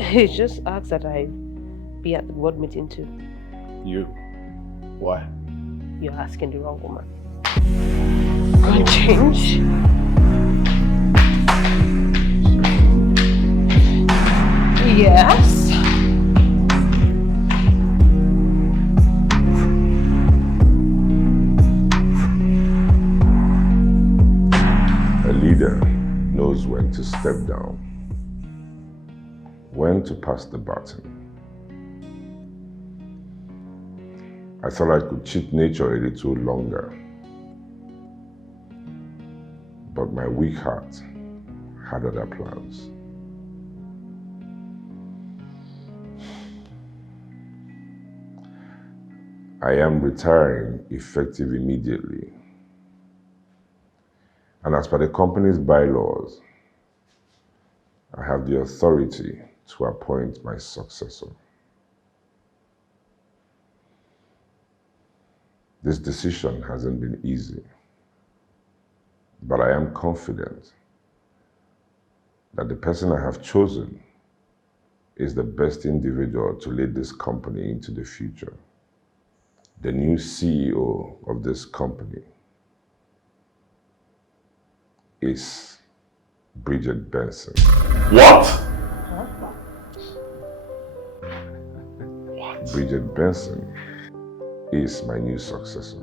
He just asked that I be at the board meeting too. You? Why? You're asking the wrong woman. Can't change. Yes. A leader knows when to step down, when to pass the baton. I thought I could cheat nature a little longer, but my weak heart had other plans. I am retiring effective immediately. And as per the company's bylaws, I have the authority to appoint my successor. This decision hasn't been easy, but I am confident that the person I have chosen is the best individual to lead this company into the future. The new CEO of this company is Bridget Benson. What? Bridget Benson is my new successor.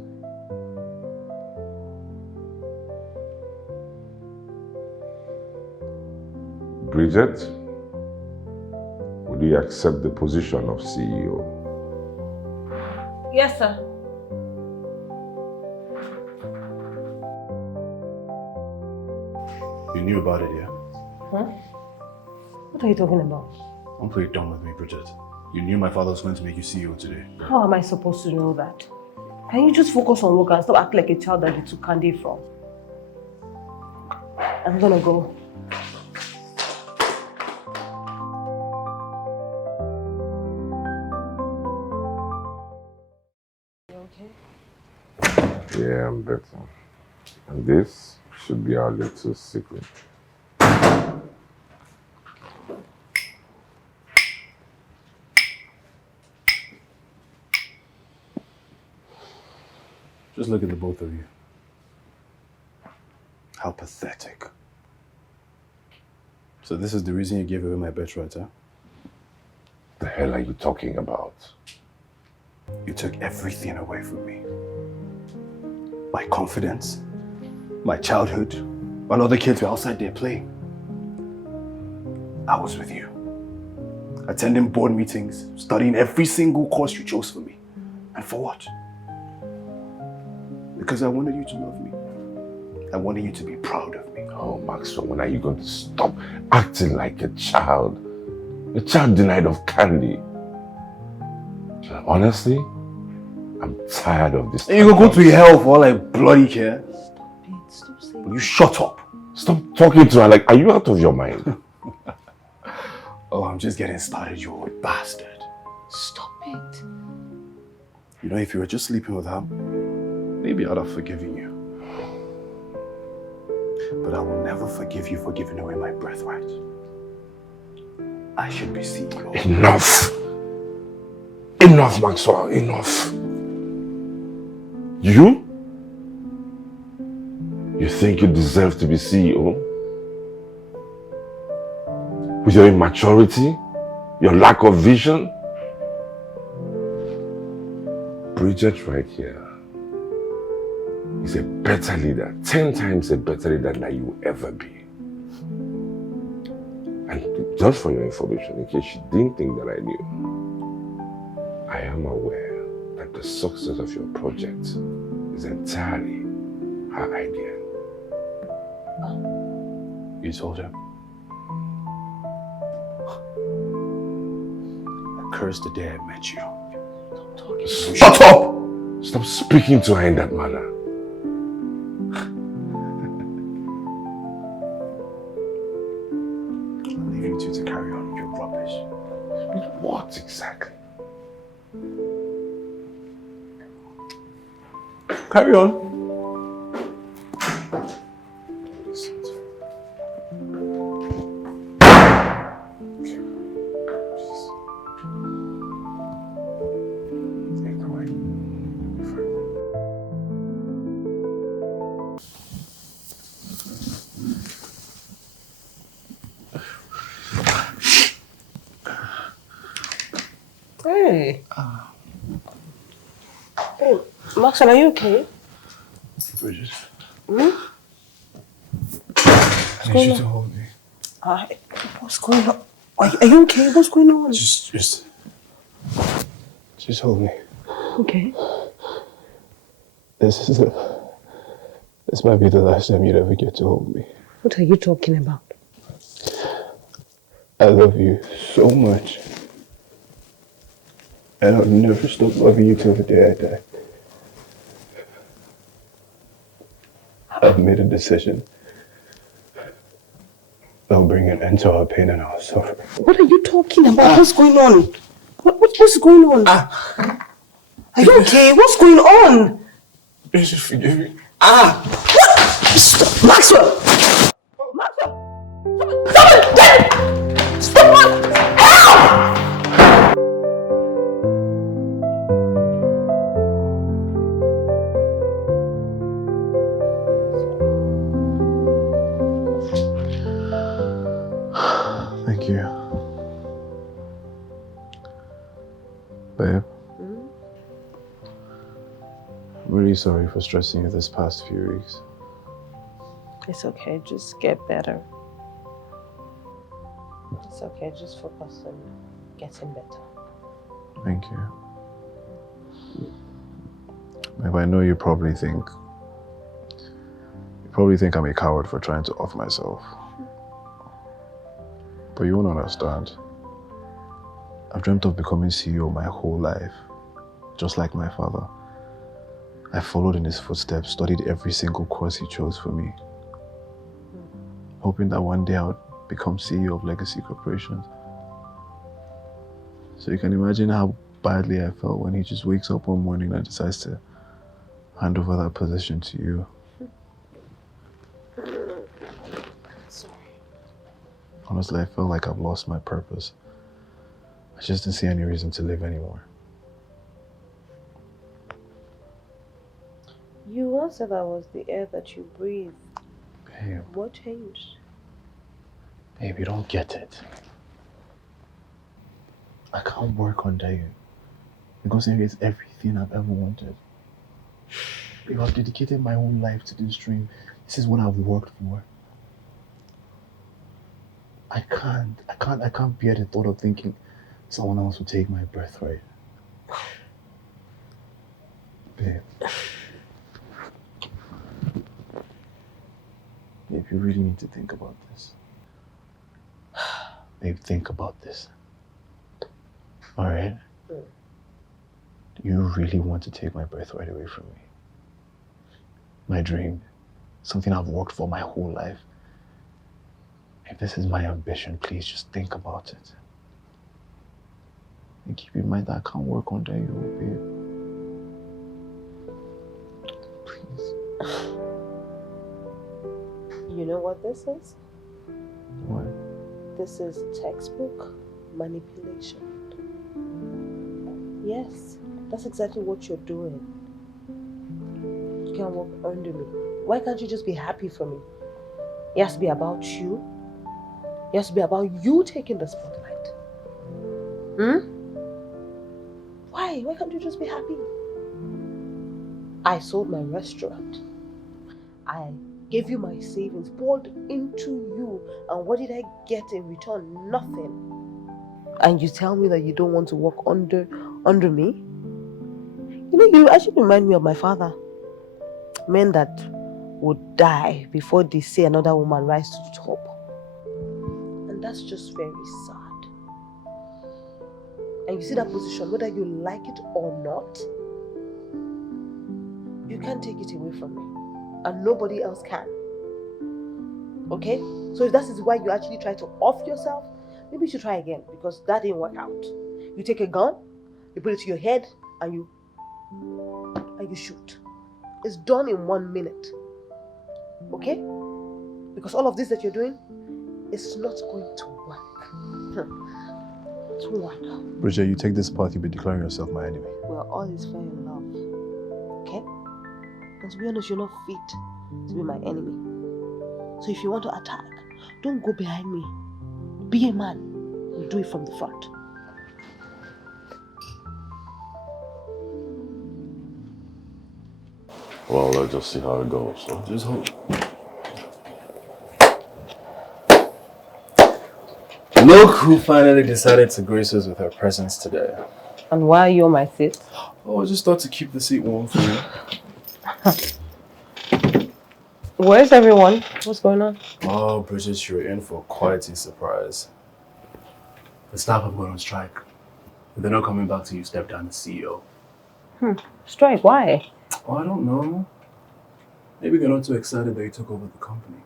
Bridget, would you accept the position of CEO? Yes, sir. You knew about it, yeah? Huh? What are you talking about? Don't play dumb with me, Bridget. You knew my father was going to make you CEO today. How am I supposed to know that? Can you just focus on work and stop acting like a child that you took candy from? I'm gonna go. Yeah, I'm better. And this should be our little secret. Just look at the both of you. How pathetic. So this is the reason you gave away my birthright, huh? The hell are you talking about? You took everything away from me. My confidence, my childhood, while other kids were outside there playing. I was with you, attending board meetings, studying every single course you chose for me. And for what? Because I wanted you to love me. I wanted you to be proud of me. Oh, Maxwell, when are you going to stop acting like a child? A child denied of candy. Honestly, I'm tired of this. You go to hell for all I bloody care. Stop saying. Will you shut up? Stop talking to her like, are you out of your mind? Oh, I'm just getting started, you old bastard. Stop it. You know, if you were just sleeping with her, maybe I'd have forgiven you. But I will never forgive you for giving away my birthright. I should be CEO. Enough! Enough, Maxwell, enough. You think you deserve to be CEO? With your immaturity, your lack of vision? Bridget right here is a better leader, 10 times a better leader than you will ever be. And just for your information, in case you didn't think that I knew, I am aware that the success of your project is entirely her idea. You told him? I cursed the day I met you. Stop talking. Shut up! Stop speaking to her in that manner. I'm leaving you to carry on with your rubbish. What exactly? Carry on. Hey. Hey, Maxwell, are you okay? Bridget. Hmm? I need you to hold me. What's going on? Are you okay? What's going on? Just hold me. Okay. This might be the last time you'd ever get to hold me. What are you talking about? I love you so much. And I'll never stop loving you till the day I die. I've made a decision. I'll bring an end to our pain and our suffering. What are you talking about? What's going on? What's going on? Are you okay? What's going on? Please just forgive me. What? Stop, Maxwell! Maxwell! Stop it! Stop it! Help! Thank you. Babe. I'm really sorry for stressing you this past few weeks. It's okay, just get better. It's okay, just focus on getting better. Thank you. Babe, I know you probably think I'm a coward for trying to off myself. But you won't understand. I've dreamt of becoming CEO my whole life, just like my father. I followed in his footsteps, studied every single course he chose for me, hoping that one day I would become CEO of legacy corporations. So you can imagine how badly I felt when he just wakes up one morning and decides to hand over that position to you. Honestly, I felt like I've lost my purpose. I just didn't see any reason to live anymore. You once said I was the air that you breathe. Babe. What changed? Babe, you don't get it. I can't work under you. Because it is everything I've ever wanted. Babe, I've dedicated my whole life to this dream. This is what I've worked for. I can't bear the thought of thinking someone else will take my birthright. Babe. Babe, you really need to think about this. Babe, think about this. Alright? You really want to take my birthright away from me? My dream. Something I've worked for my whole life. If this is my ambition, please just think about it. And keep in mind that I can't work under you, babe. Please. You know what this is? What? This is textbook manipulation. Yes, that's exactly what you're doing. You can't work under me. Why can't you just be happy for me? It has to be about you. It has to be about you taking the spotlight. Why? Why can't you just be happy? I sold my restaurant. I gave you my savings, poured into you, and what did I get in return? Nothing. And you tell me that you don't want to work under me? You know, you actually remind me of my father. Men that would die before they see another woman rise to the top. And that's just very sad. And you see that position, whether you like it or not, you can't take it away from me. And nobody else can. Okay? So if that is why you actually try to off yourself, maybe you should try again, because that didn't work out. You take a gun, you put it to your head, and you shoot. It's done in 1 minute. Okay? Because all of this that you're doing is not going to work. It won't work. Bridget, you take this path, you'll be declaring yourself my enemy. Well, all is fair in love. Okay? And to be honest, you're not fit to be my enemy. So if you want to attack, don't go behind me. Be a man. You do it from the front. Well, let's just see how it goes. Huh? Just hope. Look who finally decided to grace us with her presence today. And why are you on my seat? Oh, I just thought to keep the seat warm for you. Where's everyone? What's going on? Oh, Bridget, you're in for quite a surprise. The staff have gone on strike. If they're not coming back till you step down as CEO. Strike? Why? Oh, I don't know. Maybe they're not too excited that you took over the company.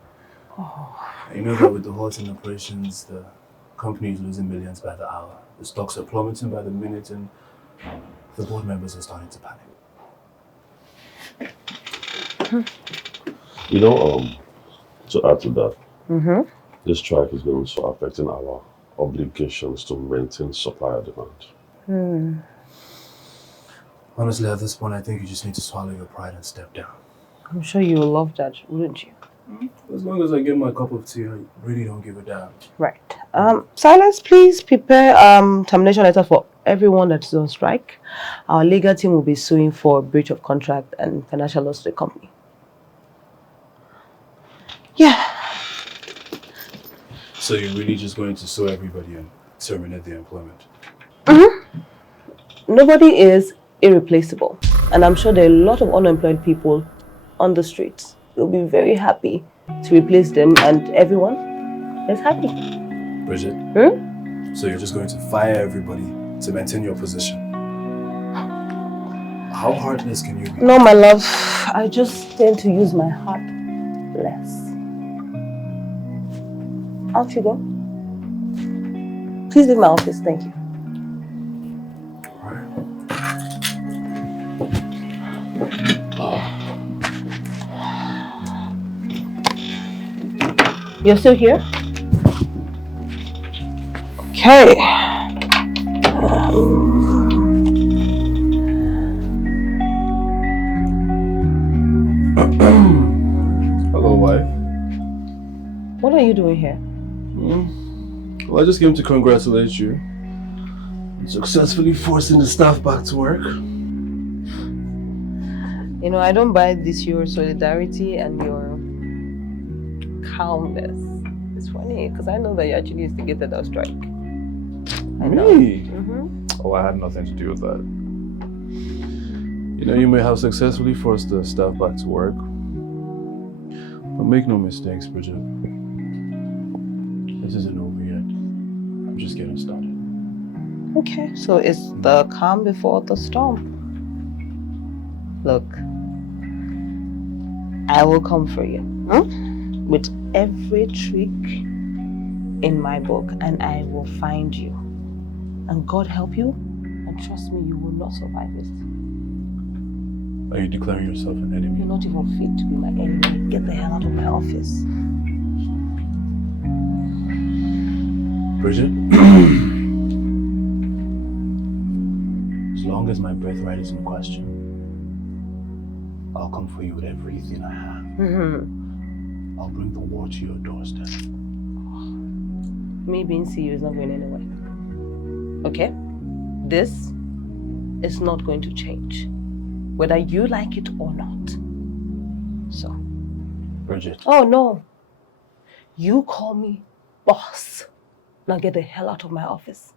Oh. You know that with the halting operations, the company is losing millions by the hour. The stocks are plummeting by the minute, and the board members are starting to panic. You know, to add to that, this strike is going to start affecting our obligations to maintain supply and demand. Honestly, at this point, I think you just need to swallow your pride and step down. I'm sure you will love that, wouldn't you? As long as I get my cup of tea, I really don't give a damn. Right. Silence, please prepare termination letter for everyone that is on strike. Our legal team will be suing for breach of contract and financial loss to the company. Yeah. So you're really just going to sue everybody and terminate their employment? Nobody is irreplaceable. And I'm sure there are a lot of unemployed people on the streets. We'll be very happy to replace them, and everyone is happy. Bridget? So you're just going to fire everybody to maintain your position? How heartless can you be? No, my love. I just tend to use my heart less. Out you go. Please leave my office, thank you. You're still here? Okay. Hello, wife. What are you doing here? Well, I just came to congratulate you on successfully forcing the staff back to work. You know, I don't buy this, your solidarity and your calmness. It's funny, because I know that you actually instigated that strike. I know. Me? Oh, I had nothing to do with that. You know, you may have successfully forced the staff back to work, but make no mistakes, Bridget. This isn't over yet. I'm just getting started. Okay, so it's the calm before the storm. Look, I will come for you with every trick in my book, and I will find you. And God help you, and trust me, you will not survive it. Are you declaring yourself an enemy? You're not even fit to be my enemy. Get the hell out of my office. Bridget? As long as my birthright is in question, I'll come for you with everything I have. I'll bring the war to your doorstep. Me being CEO is not going anywhere. Okay? This is not going to change, whether you like it or not. So. Bridget. Oh no. You call me boss. Now get the hell out of my office.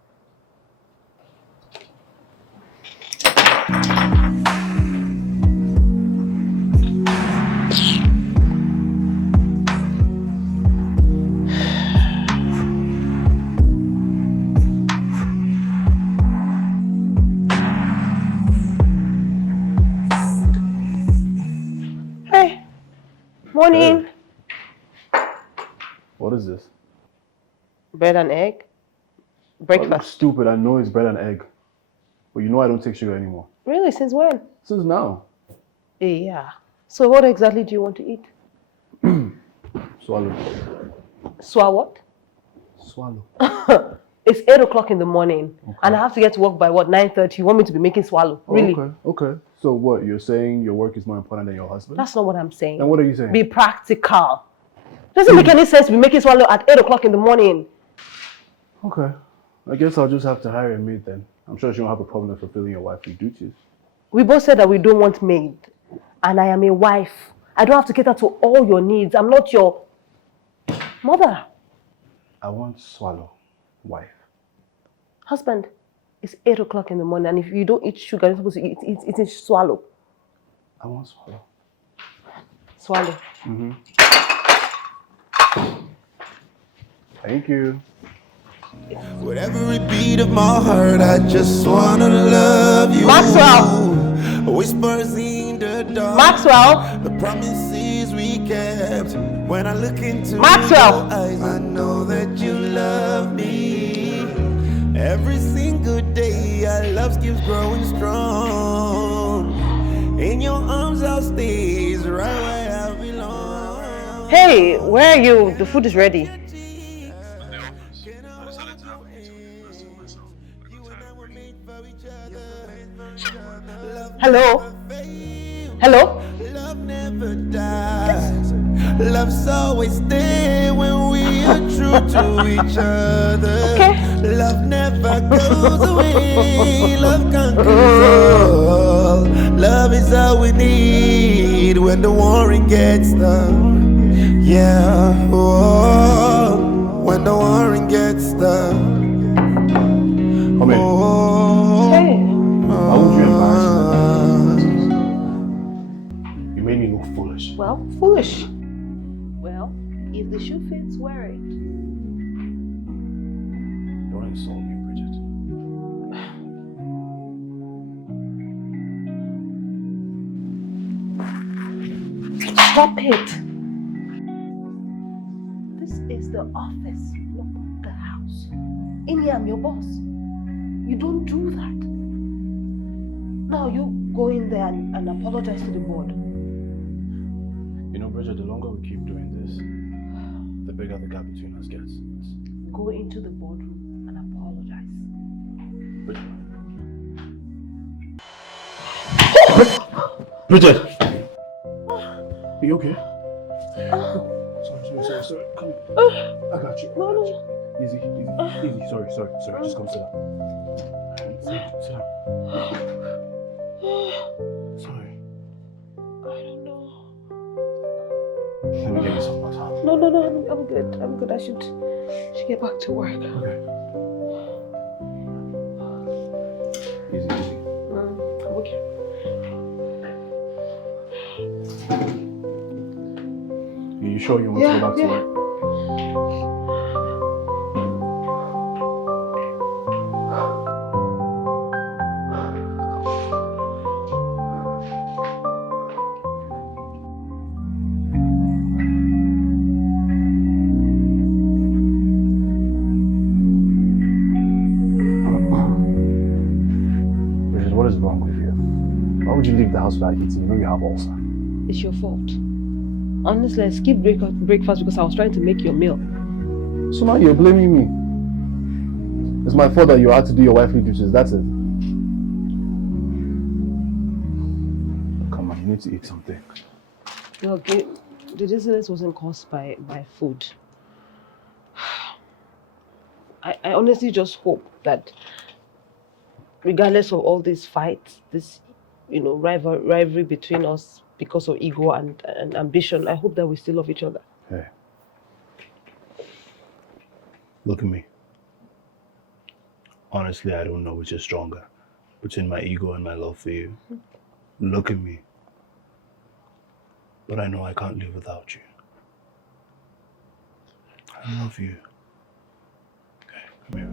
Morning. What is this? Bread and egg. Oh, Breakfast. stupid, I know it's bread and egg. But you know I don't take sugar anymore. Really? Since when? Since now. Yeah. So what exactly do you want to eat? Swallow. What? Swallow. It's 8 o'clock in the morning, and I have to get to work by what, 9:30? You want me to be making swallow? Really? Okay. So what, you're saying your work is more important than your husband? That's not what I'm saying. Then what are you saying? Be practical. Doesn't make any sense to be making swallow at 8 o'clock in the morning. Okay. I guess I'll just have to hire a maid then. I'm sure she won't have a problem with fulfilling your wifely duties. We both said that we don't want maid, and I am a wife. I don't have to cater to all your needs. I'm not your mother. I want swallow, wife. Husband, it's 8 o'clock in the morning, and if you don't eat sugar, you're supposed to eat swallow. I want swallow. Swallow. Thank you. With every beat of my heart, I just wanna love you. Maxwell! Whispers in the dark. Maxwell! The promises we kept. When I look into Maxwell! your eyes, I know that you love me. Every single day, our love keeps growing strong. In your arms, I'll stay right where I belong. Hey, where are you? The food is ready. Hello? Hello? Love never dies. Love's always there when we are true to each other. Okay. Love never goes away. Love conquers all. Love is all we need when the warring gets tough. Yeah. Oh, when the warring gets tough. Come in. Oh. Hey. Why would you embarrass me? You made me look foolish. Well, foolish. Well, if the shoe fits, wear it. Don't insult me, Bridget. Stop it. This is the office, not the house. In here, I'm your boss. You don't do that. Now you go in there and apologize to the board. You know, Bridget, the longer we keep doing this, the bigger the gap between us gets. Go into the boardroom and apologize. Bridget! Are you okay? Sorry. Come here. I got you. No. Easy. Sorry. Just come sit down. Sit down. Sorry. I don't know. Let me get you some water. No, I'm good. I should get back to work. Okay. Easy. I'm okay. Are you sure you want to go back to work? What is wrong with you? Why would you leave the house without eating? You know you have ulcer. It's your fault. Honestly, I skipped breakfast because I was trying to make your meal. So now you're blaming me. It's my fault that you had to do your wifely duties, that's it. Come on, you need to eat something. Okay, the dizziness wasn't caused by food. I honestly just hope that regardless of all these fights, this rivalry between us because of ego and ambition, I hope that we still love each other. Hey. Look at me. Honestly, I don't know which is stronger, between my ego and my love for you. Look at me. But I know I can't live without you. I love you. Okay, come here.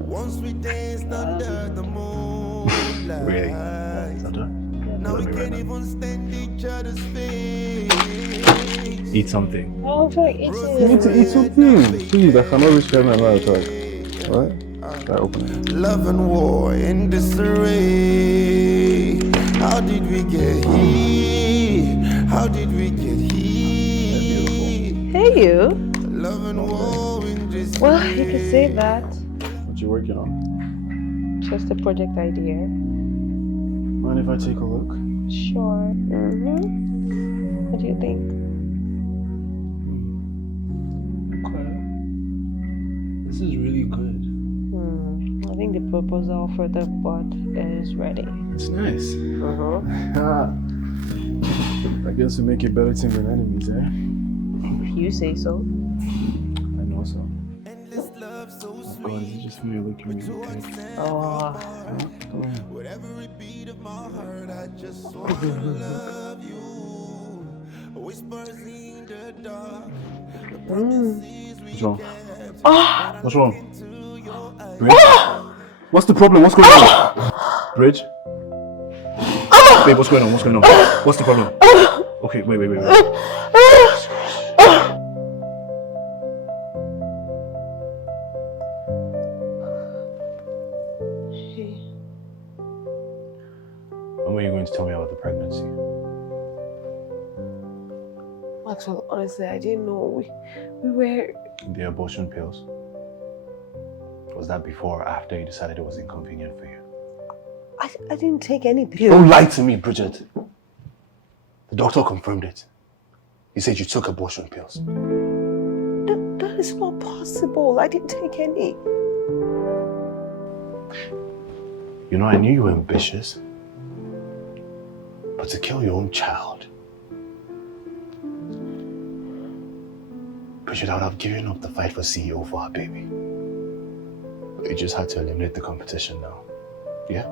Once we danced under the moonlight. Really? Is that done? Now we can't even stand each other's face. Eat something. I'm trying to eat it. You need to eat something. Please, I cannot restrain my mouth. Alright? Try open it. Love and war in disarray. How did we get here? How did we get here? Hey, you. Love and war in disarray. Well, you can say that. What you working on? Just a project idea. Mind if I take a look? Sure. What do you think? Okay. This is really good. I think the proposal for the board is ready. It's nice. I guess we make a better team than enemies, eh? You say so. I know so. Oh God, is it just me looking really good? Oh. With every beat of my heart, I just want to love you. Whispers in the dark. The promises we What's wrong? kept. What's wrong? Bridge? What's the problem? What's going on? Bridge? Babe, what's going on? What's going on? What's the problem? Okay, wait. When were you going to tell me about the pregnancy? Maxwell, honestly, I didn't know. We were... The abortion pills? Was that before or after you decided it was inconvenient for you? I didn't take any pills. Don't lie to me, Bridget. The doctor confirmed it. He said you took abortion pills. That is not possible. I didn't take any. You know, I knew you were ambitious. But to kill your own child... Bridget, I would have given up the fight for CEO for our baby. You just had to eliminate the competition now. Yeah?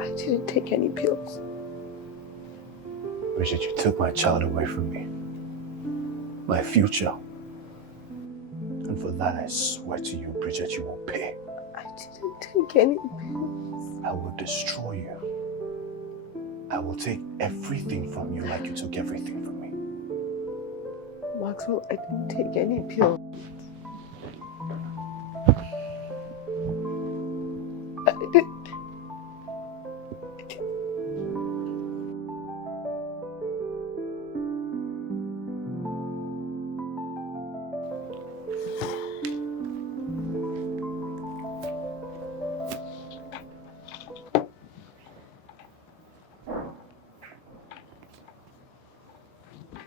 I didn't take any pills. Bridget, you took my child away from me. My future. And for that, I swear to you, Bridget, you will pay. I didn't take any pills. I will destroy you. I will take everything from you like you took everything from me. Maxwell, I didn't take any pills. I didn't.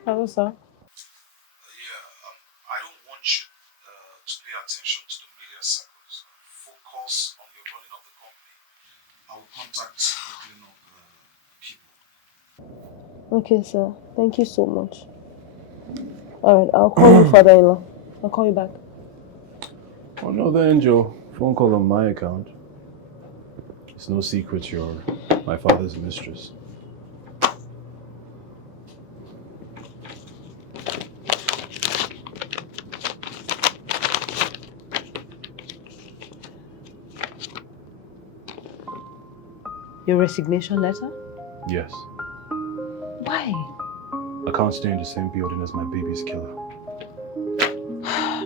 Hello, sir. I don't want you to pay attention to the media circles. Focus on the running of the company. I will contact the cleanup people. Okay, sir. Thank you so much. Alright, I'll call you father-in-law. I'll call you back. Oh no, the angel. Phone call on my account. It's no secret you're my father's mistress. Your resignation letter? Yes. Why? I can't stay in the same building as my baby's killer.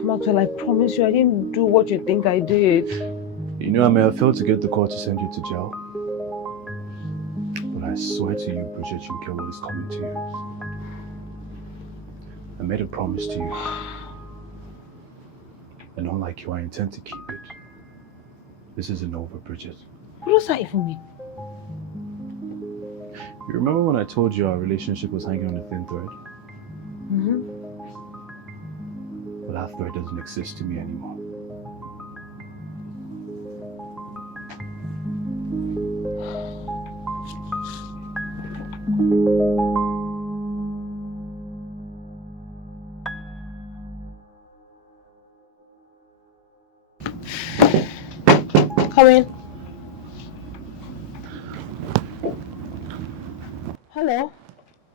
Maxwell, I promise you I didn't do what you think I did. You know, I may have failed to get the court to send you to jail. But I swear to you, Bridget, you get what is coming to you. I made a promise to you. And unlike you, I intend to keep it. This isn't over, Bridget. What does that even mean? You remember when I told you our relationship was hanging on a thin thread? Well, that thread doesn't exist to me anymore. Come in. Hello,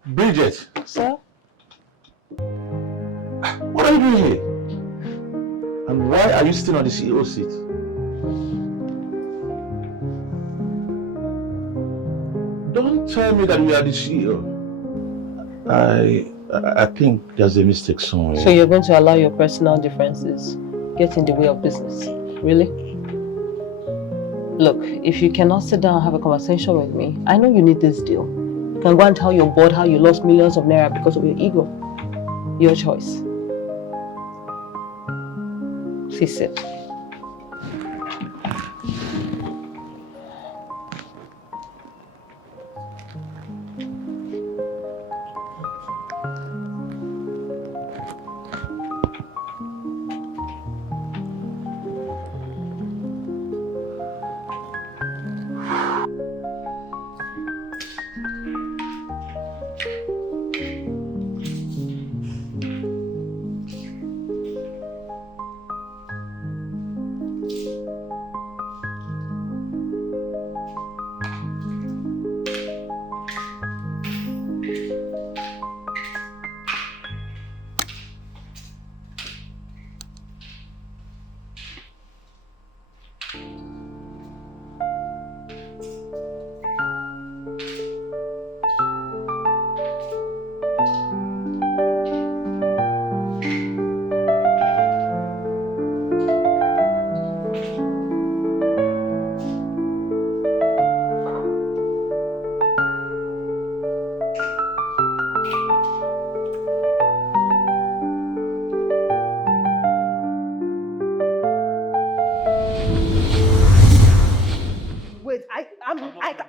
Bridget, sir. what are you doing here? And why are you still on the CEO seat? Don't tell me that we are the CEO. I think there's a mistake somewhere. So you're going to allow your personal differences get in the way of business? Really? Look, if you cannot sit down and have a conversation with me, I know you need this deal. You can go and tell your board how you lost millions of naira because of your ego. Your choice. Please sit.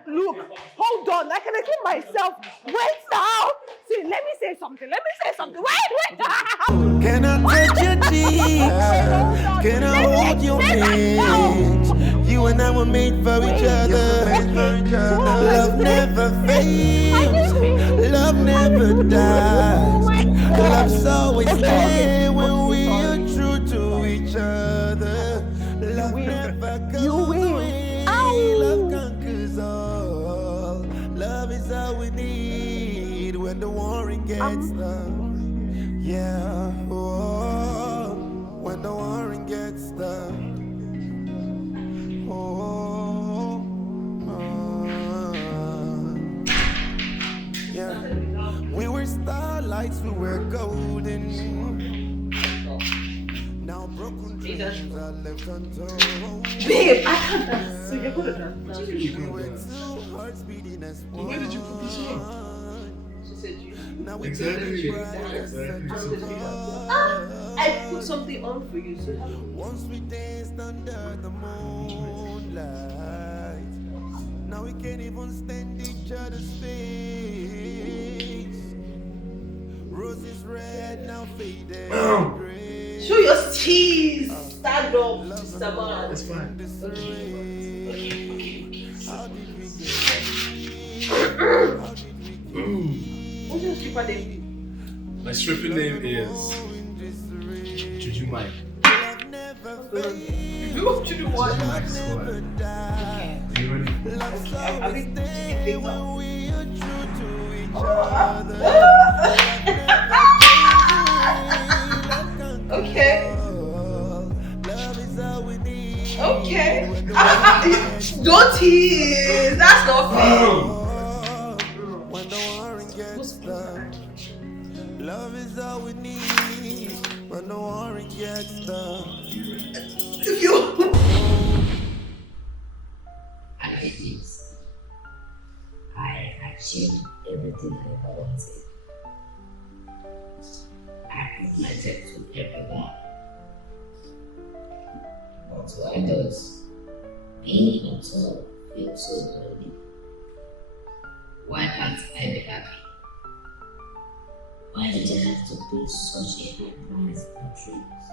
Look, hold on. I can explain myself. Wait now. See, let me say something. Wait. Can I touch your cheek? Can I hold your hand? You and I were made for each other. Love never fades. Love never dies. Love's always there when we are true to each other. Love never goes away. Love conquers all. Love is all we need when the warring gets tough. Yeah, oh, when the warring gets tough. Yeah, we were starlights, we were golden. Now broken dreams are left untold. Babe, I can't dance. So you're good at dance. We were two hearts beating as one. Where did you put this on? She said you. Now we Exactly. I put something on for you. So once we danced under the moonlight. Now we can't even stand each other's face. Roses red, now faded gray. show your teeth. Stand up, Mr. Man. It's fine. What's your stripper name? My stripper name is Juju Mike. You should do what? Mike Squad. Are you ready? I mean, okay. Okay. Don't tease. That's not fair. When the warring gets tough, love is all we need. When the warring gets tough. If you Aladese, I achieved everything I wanted. I committed to everyone. But why does being at all feel so lonely? Why can't I be happy? Why did I have to pay such a high price for dreams?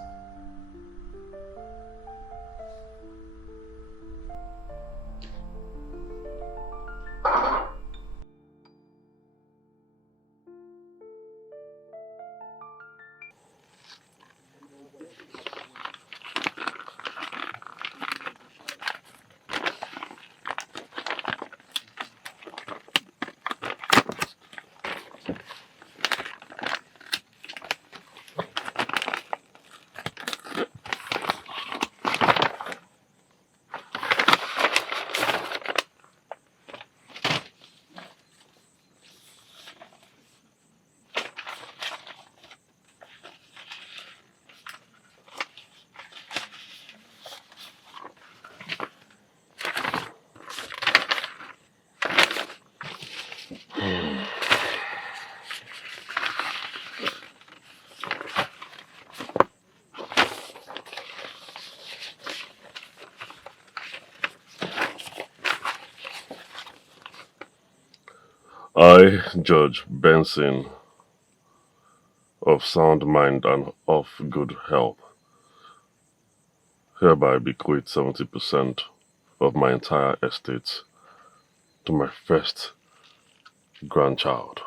I, Judge Benson, of sound mind and of good health, hereby bequeath 70% of my entire estate to my first grandchild.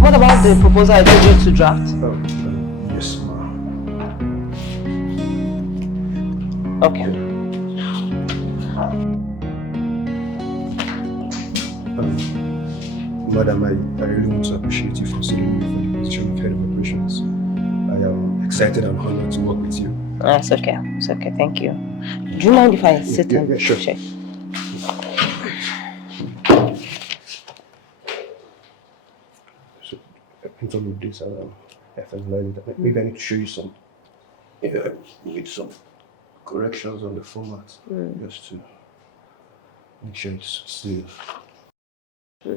What about the proposal I told you to draft? Yes, ma'am. Okay. Madam, I really want to appreciate you for selecting me for the position of head of operations. I am excited and honored to work with you. It's okay. It's okay. Thank you. Do you mind if I sit down? Yeah, sure. Check. So, in terms of this, maybe I need to show you some. Yeah, need some corrections on the format, just to make sure it's still. Yeah.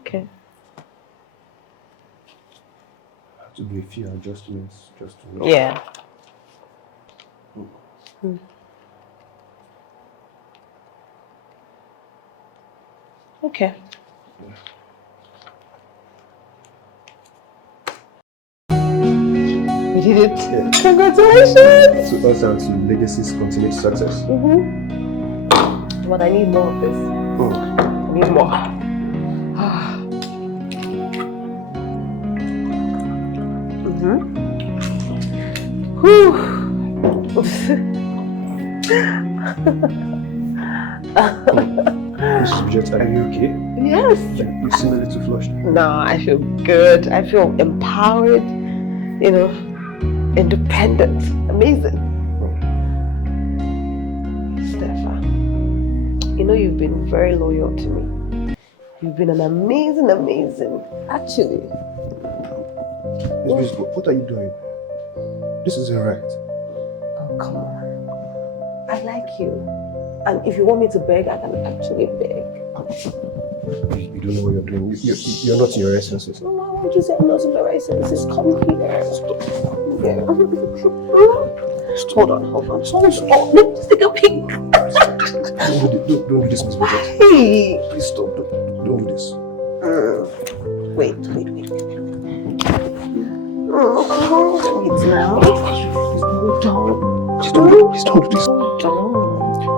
Okay. Have to do a few adjustments just to make Yeah. Okay. We did it. Yeah. Congratulations. To us and to Legacy's continued success. But I need more of this. I need more. Mrs. Bridget, are you okay? Yes. You seem a little flushed. No, I feel good. I feel empowered, independent. Amazing. Stefan, you've been very loyal to me. You've been an amazing. Actually. Miss Bridget, what are you doing? This isn't right. Oh, come on. I like you. And if you want me to beg, I can actually beg. You don't know what you're doing. You're not in your right senses. No, why won't you say I'm not in my right senses? Come here. Stop. Yeah. Hold on. Stop. Let me just take a peek. Don't do this, Miss Bridget. Hey. Please stop. Don't do this. Wait. It's now. Please don't do this. Please don't.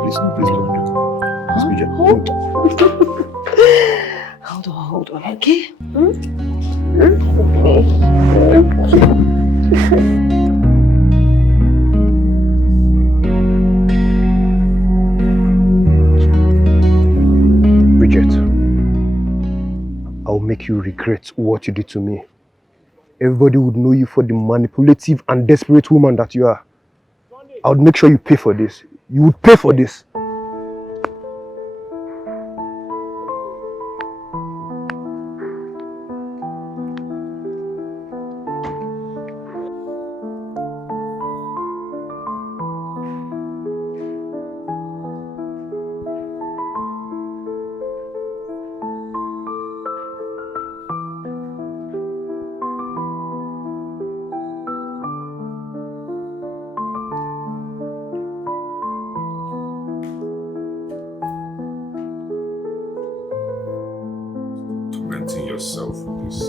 Please don't do it. Miss Bridget, Hold on, okay? Bridget, I'll make you regret what you did to me. Everybody would know you for the manipulative and desperate woman that you are. I would make sure you pay for this. You would pay for this. yourself with this.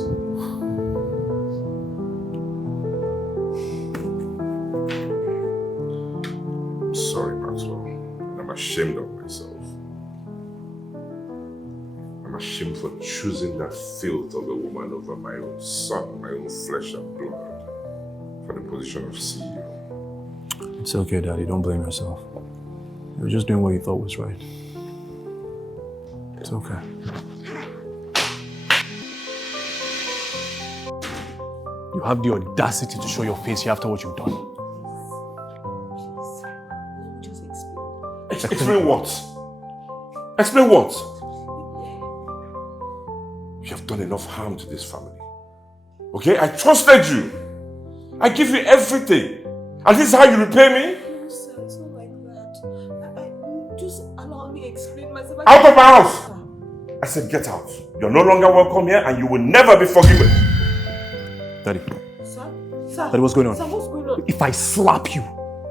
I'm sorry, Maxwell. And I'm ashamed of myself. I'm ashamed for choosing that filth of a woman over my own son, my own flesh and blood, for the position of CEO. It's okay, Daddy. Don't blame yourself. You were just doing what you thought was right. It's okay. You have the audacity to show your face here after what you've done. Explain what? Explain what? You have done enough harm to this family. Okay? I trusted you. I give you everything. And this is how you repay me? No, sir, it's not like that. Just allow me to explain myself. Out of my house! I said get out. You're no longer welcome here and you will never be forgiven. Daddy. Sir? Sir? Daddy, what's going on? Sir, what's going on? If I slap you,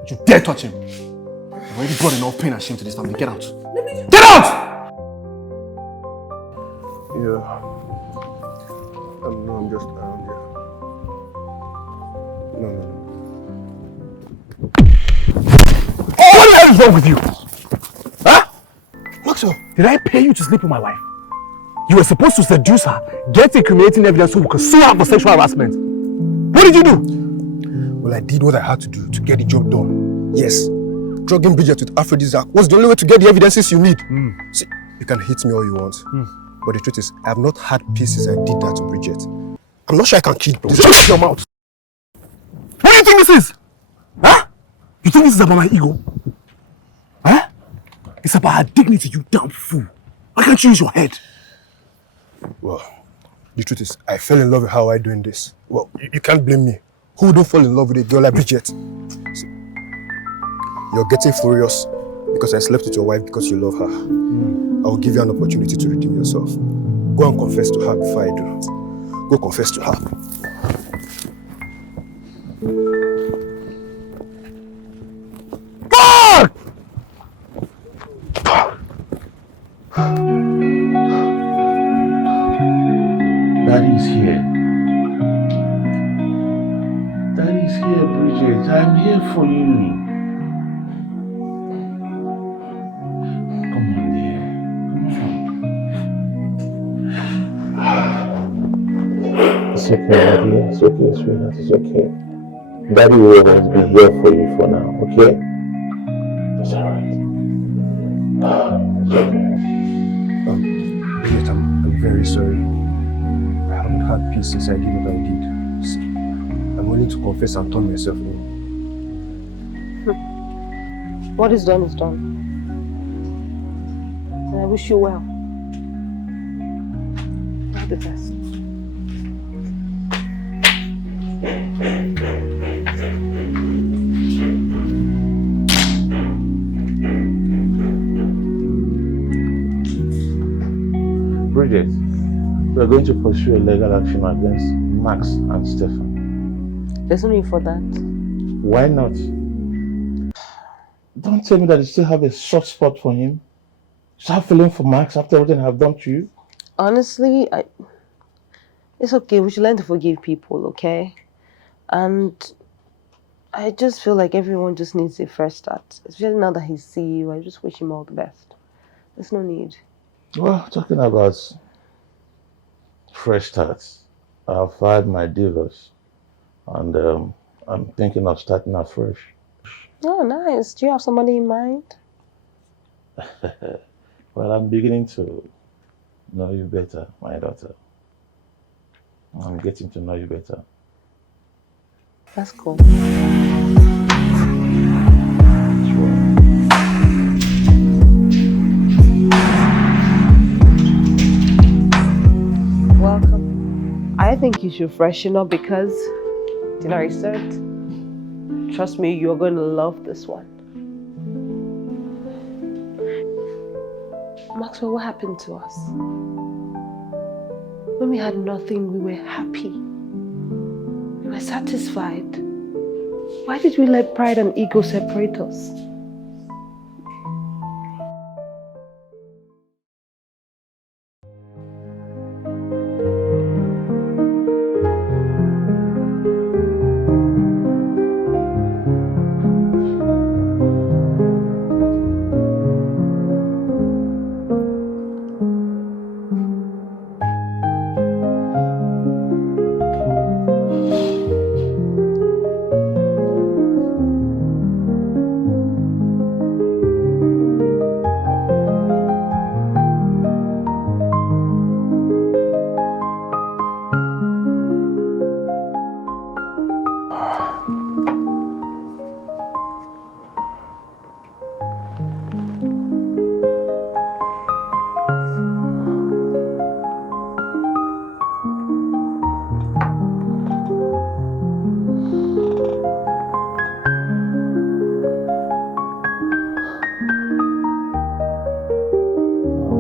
you dare touch him. You've already brought enough pain and shame to this family. Get out. Get out! Yeah. No, I'm just around here. No. Oh, what the hell is wrong with you? Huh? Maxwell, did I pay you to sleep with my wife? You were supposed to seduce her, get incriminating evidence so we could sue her for sexual harassment. What did you do? Well, I did what I had to do to get the job done. Yes. Drugging Bridget with aphrodisiac was the only way to get the evidences you need. See, you can hate me all you want. But the truth is, I have not had peace since I did that to Bridget. I'm not sure I can keep this. Shut your mouth. What do you think this is? Huh? You think this is about my ego? Huh? It's about her dignity, you damn fool. Why can't you use your head? Well, the truth is, I fell in love with how I'm doing this. Well, you can't blame me. Who don't fall in love with a girl like Bridget? See, you're getting furious because I slept with your wife because you love her. I will give you an opportunity to redeem yourself. Go and confess to her before I do. Go confess to her. God! Daddy's here. Daddy's here, Bridget. I'm here for you. Come on, dear. Come on. It's okay, Daddy. It's okay, sweetheart. It's okay. Daddy will always be here for you for now, okay? It's alright. It's okay. Bridget, I'm very sorry. I haven't had peace since I did what I did. See, I'm willing to confess and turn myself in. What is done is done. And I wish you well. All the best. Bridget, we are going to pursue a legal action against Max and Stefan. There's no need for that. Why not? Don't tell me that you still have a soft spot for him. Start feeling for Max after everything I've done to you. Honestly, it's okay. We should learn to forgive people, okay? And I just feel like everyone just needs a fresh start. Especially now that he's CEO, I just wish him all the best. There's no need. Well, talking about fresh starts, I've filed my divorce and I'm thinking of starting afresh. Oh, nice. Do you have somebody in mind? Well, I'm beginning to know you better, my daughter. I'm getting to know you better. That's cool. Welcome. I think you should freshen up because dinner is served. Trust me, you're going to love this one. Maxwell, what happened to us? When we had nothing, we were happy. We were satisfied. Why did we let pride and ego separate us?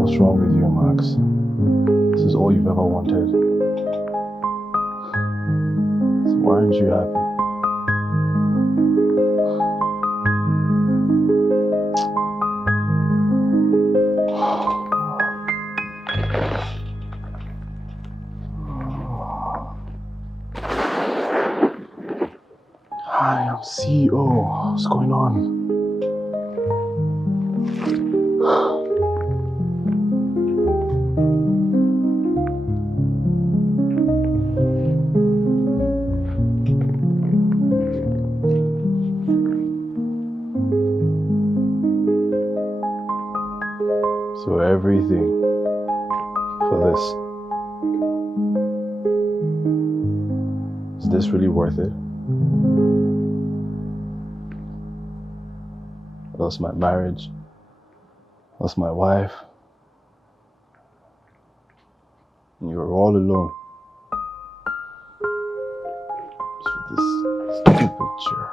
What's wrong with you, Max? This is all you've ever wanted. So why aren't you happy? Hi, I'm CEO. What's going on? So everything for this. Is this really worth it? I lost my marriage, lost my wife, and you were all alone. Just for this stupid chair.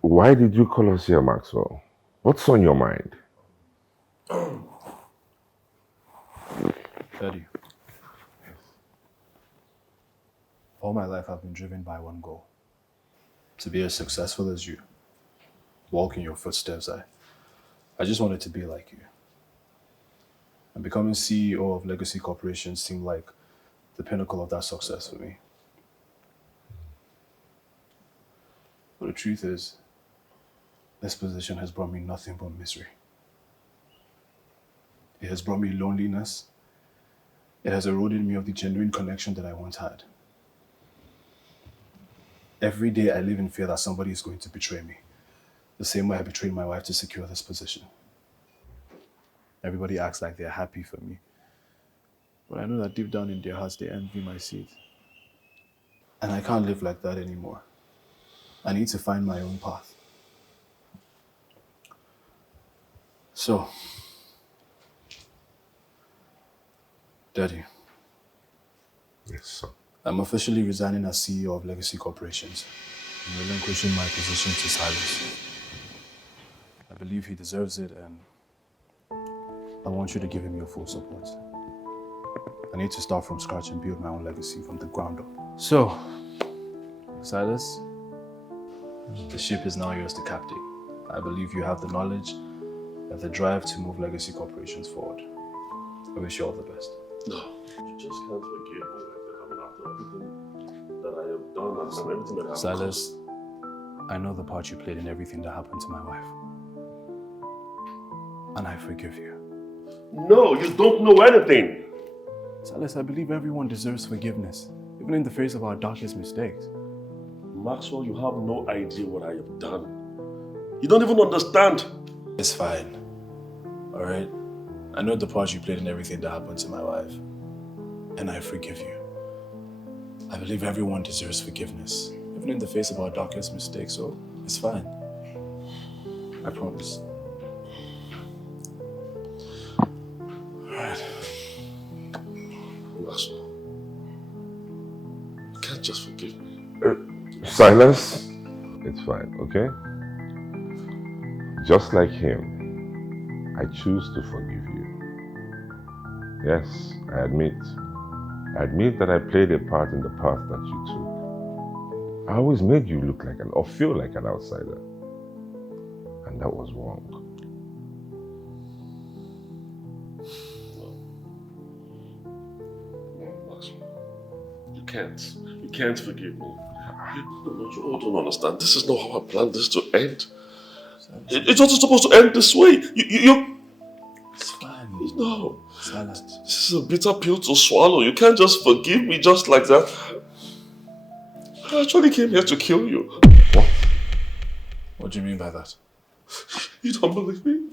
Why did you call us here, Maxwell? What's on your mind? Daddy, all my life I've been driven by one goal. To be as successful as you. Walk in your footsteps. I just wanted to be like you. And becoming CEO of Legacy Corporation seemed like the pinnacle of that success for me. But the truth is, this position has brought me nothing but misery. It has brought me loneliness. It has eroded me of the genuine connection that I once had. Every day I live in fear that somebody is going to betray me, the same way I betrayed my wife to secure this position. Everybody acts like they're happy for me, but I know that deep down in their hearts they envy my seat. And I can't live like that anymore. I need to find my own path. So, Daddy. Yes, sir. I'm officially resigning as CEO of Legacy Corporations and relinquishing my position to Silas. I believe he deserves it, and I want you to give him your full support. I need to start from scratch and build my own legacy from the ground up. So, Silas, the ship is now yours to captain. I believe you have the knowledge and the drive to move Legacy Corporations forward. I wish you all the best. No, you just can't forgive me like that. I mean, after everything that I have done and everything that happened. Silas, I know the part you played in everything that happened to my wife. And I forgive you. No, you don't know anything. Silas, I believe everyone deserves forgiveness, even in the face of our darkest mistakes. Maxwell, you have no idea what I have done. You don't even understand. It's fine. All right? I know the part you played in everything that happened to my wife. And I forgive you. I believe everyone deserves forgiveness, even in the face of our darkest mistakes, so it's fine. I promise. Alright. Maxwell, you can't just forgive me. Silas, it's fine, okay? Just like him, I choose to forgive you. Yes, I admit that I played a part in the path that you took. I always made you look like or feel like an outsider. And that was wrong. No, Maxwell, you can't forgive me. You all don't understand. This is not how I planned this to end. It's not supposed to end this way. You It's fine. No. Silas. This is a bitter pill to swallow. You can't just forgive me just like that. I actually came here to kill you. What? What do you mean by that? You don't believe me?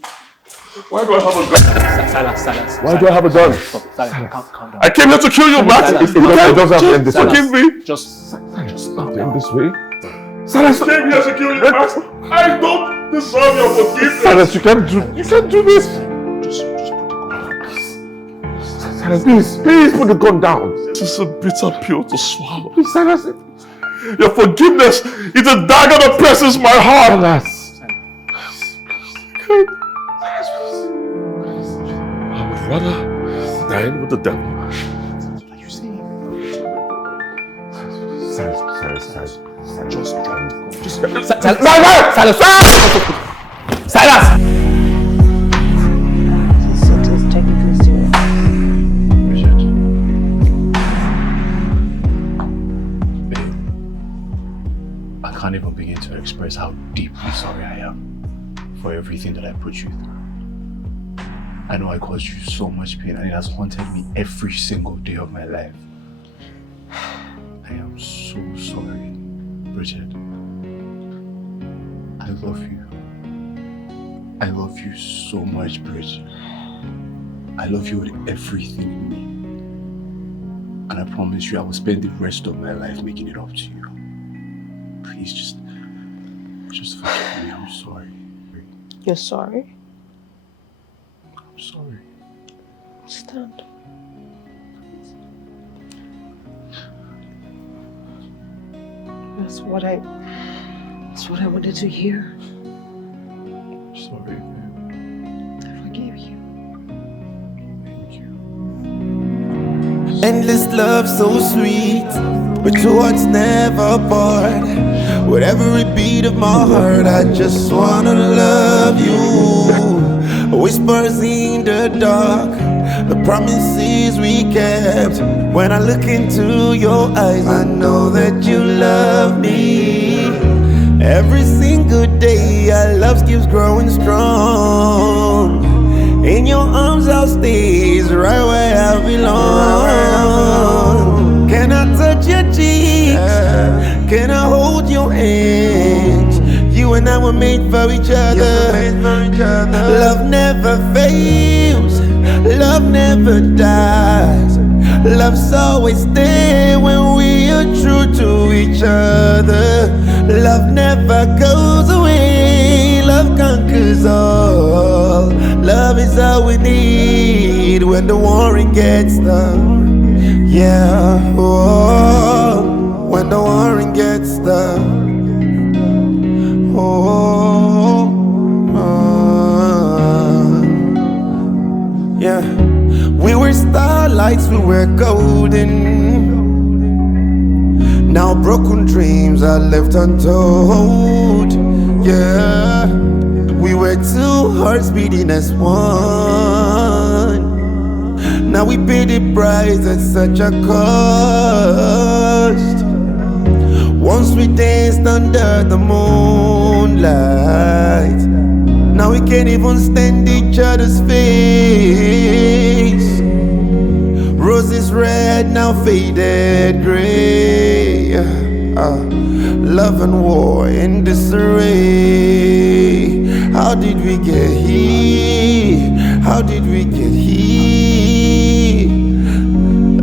Why do I have a gun? Silas. Why do I have a gun? Stop. Silas, calm down. I came here to kill you, Max. It doesn't have to end this way. Forgive me. Just talk to him this way. Silas, Came here security mask. I don't deserve your forgiveness. Silas, you can't do this. Just put the gun down. Silas, please put the gun down. This is a bitter pill to swallow. Please, Silas. Your forgiveness is a dagger that presses my heart. Silas. I would rather dine with the devil. What are you saying? Silas. Just Silas! This is technically serious. Babe, I can't even begin to express how deeply sorry I am for everything that I put you through. I know I caused you so much pain and it has haunted me every single day of my life. I am so sorry, Bridget. I love you. I love you so much, Bridget. I love you with everything in me. And I promise you I will spend the rest of my life making it up to you. Please just forgive me. I'm sorry. You're sorry? I'm sorry. Stand. That's what I wanted to hear. Sorry, babe. I forgive you. Thank you. Endless love so sweet, but your heart's never bored. With every beat of my heart, I just wanna love you. Whispers in the dark, the promises we kept. When I look into your eyes, I know that you love me. Every single day, our love keeps growing strong. In your arms I'll stay, it's right where I belong. Can I touch your cheeks? Can I hold your hands? You and I were made for each other. Love never fails, love never dies. Love's always there when we are true to each other. Love never goes away, love conquers all. Love is all we need when the warring gets tough. Yeah, oh, when the warring gets tough. Yeah, we were starlights, we were golden. Now broken dreams are left untold. Yeah, we were two hearts beating as one. Now we pay the price at such a cost. Once we danced under the moonlight. Now we can't even stand each other's face. Roses red, now faded gray. Love and war in disarray. How did we get here? How did we get here?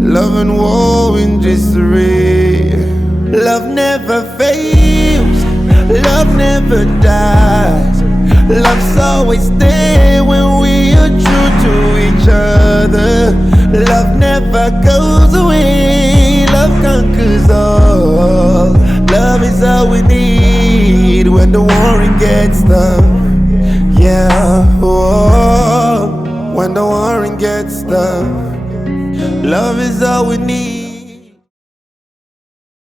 Love and war in disarray. Love never fails, love never dies. Love's always there when we are true to each other. Love never goes away, love conquers all. Love is all we need when the warring gets tough. Yeah, oh, when the warring gets tough. Love is all we need.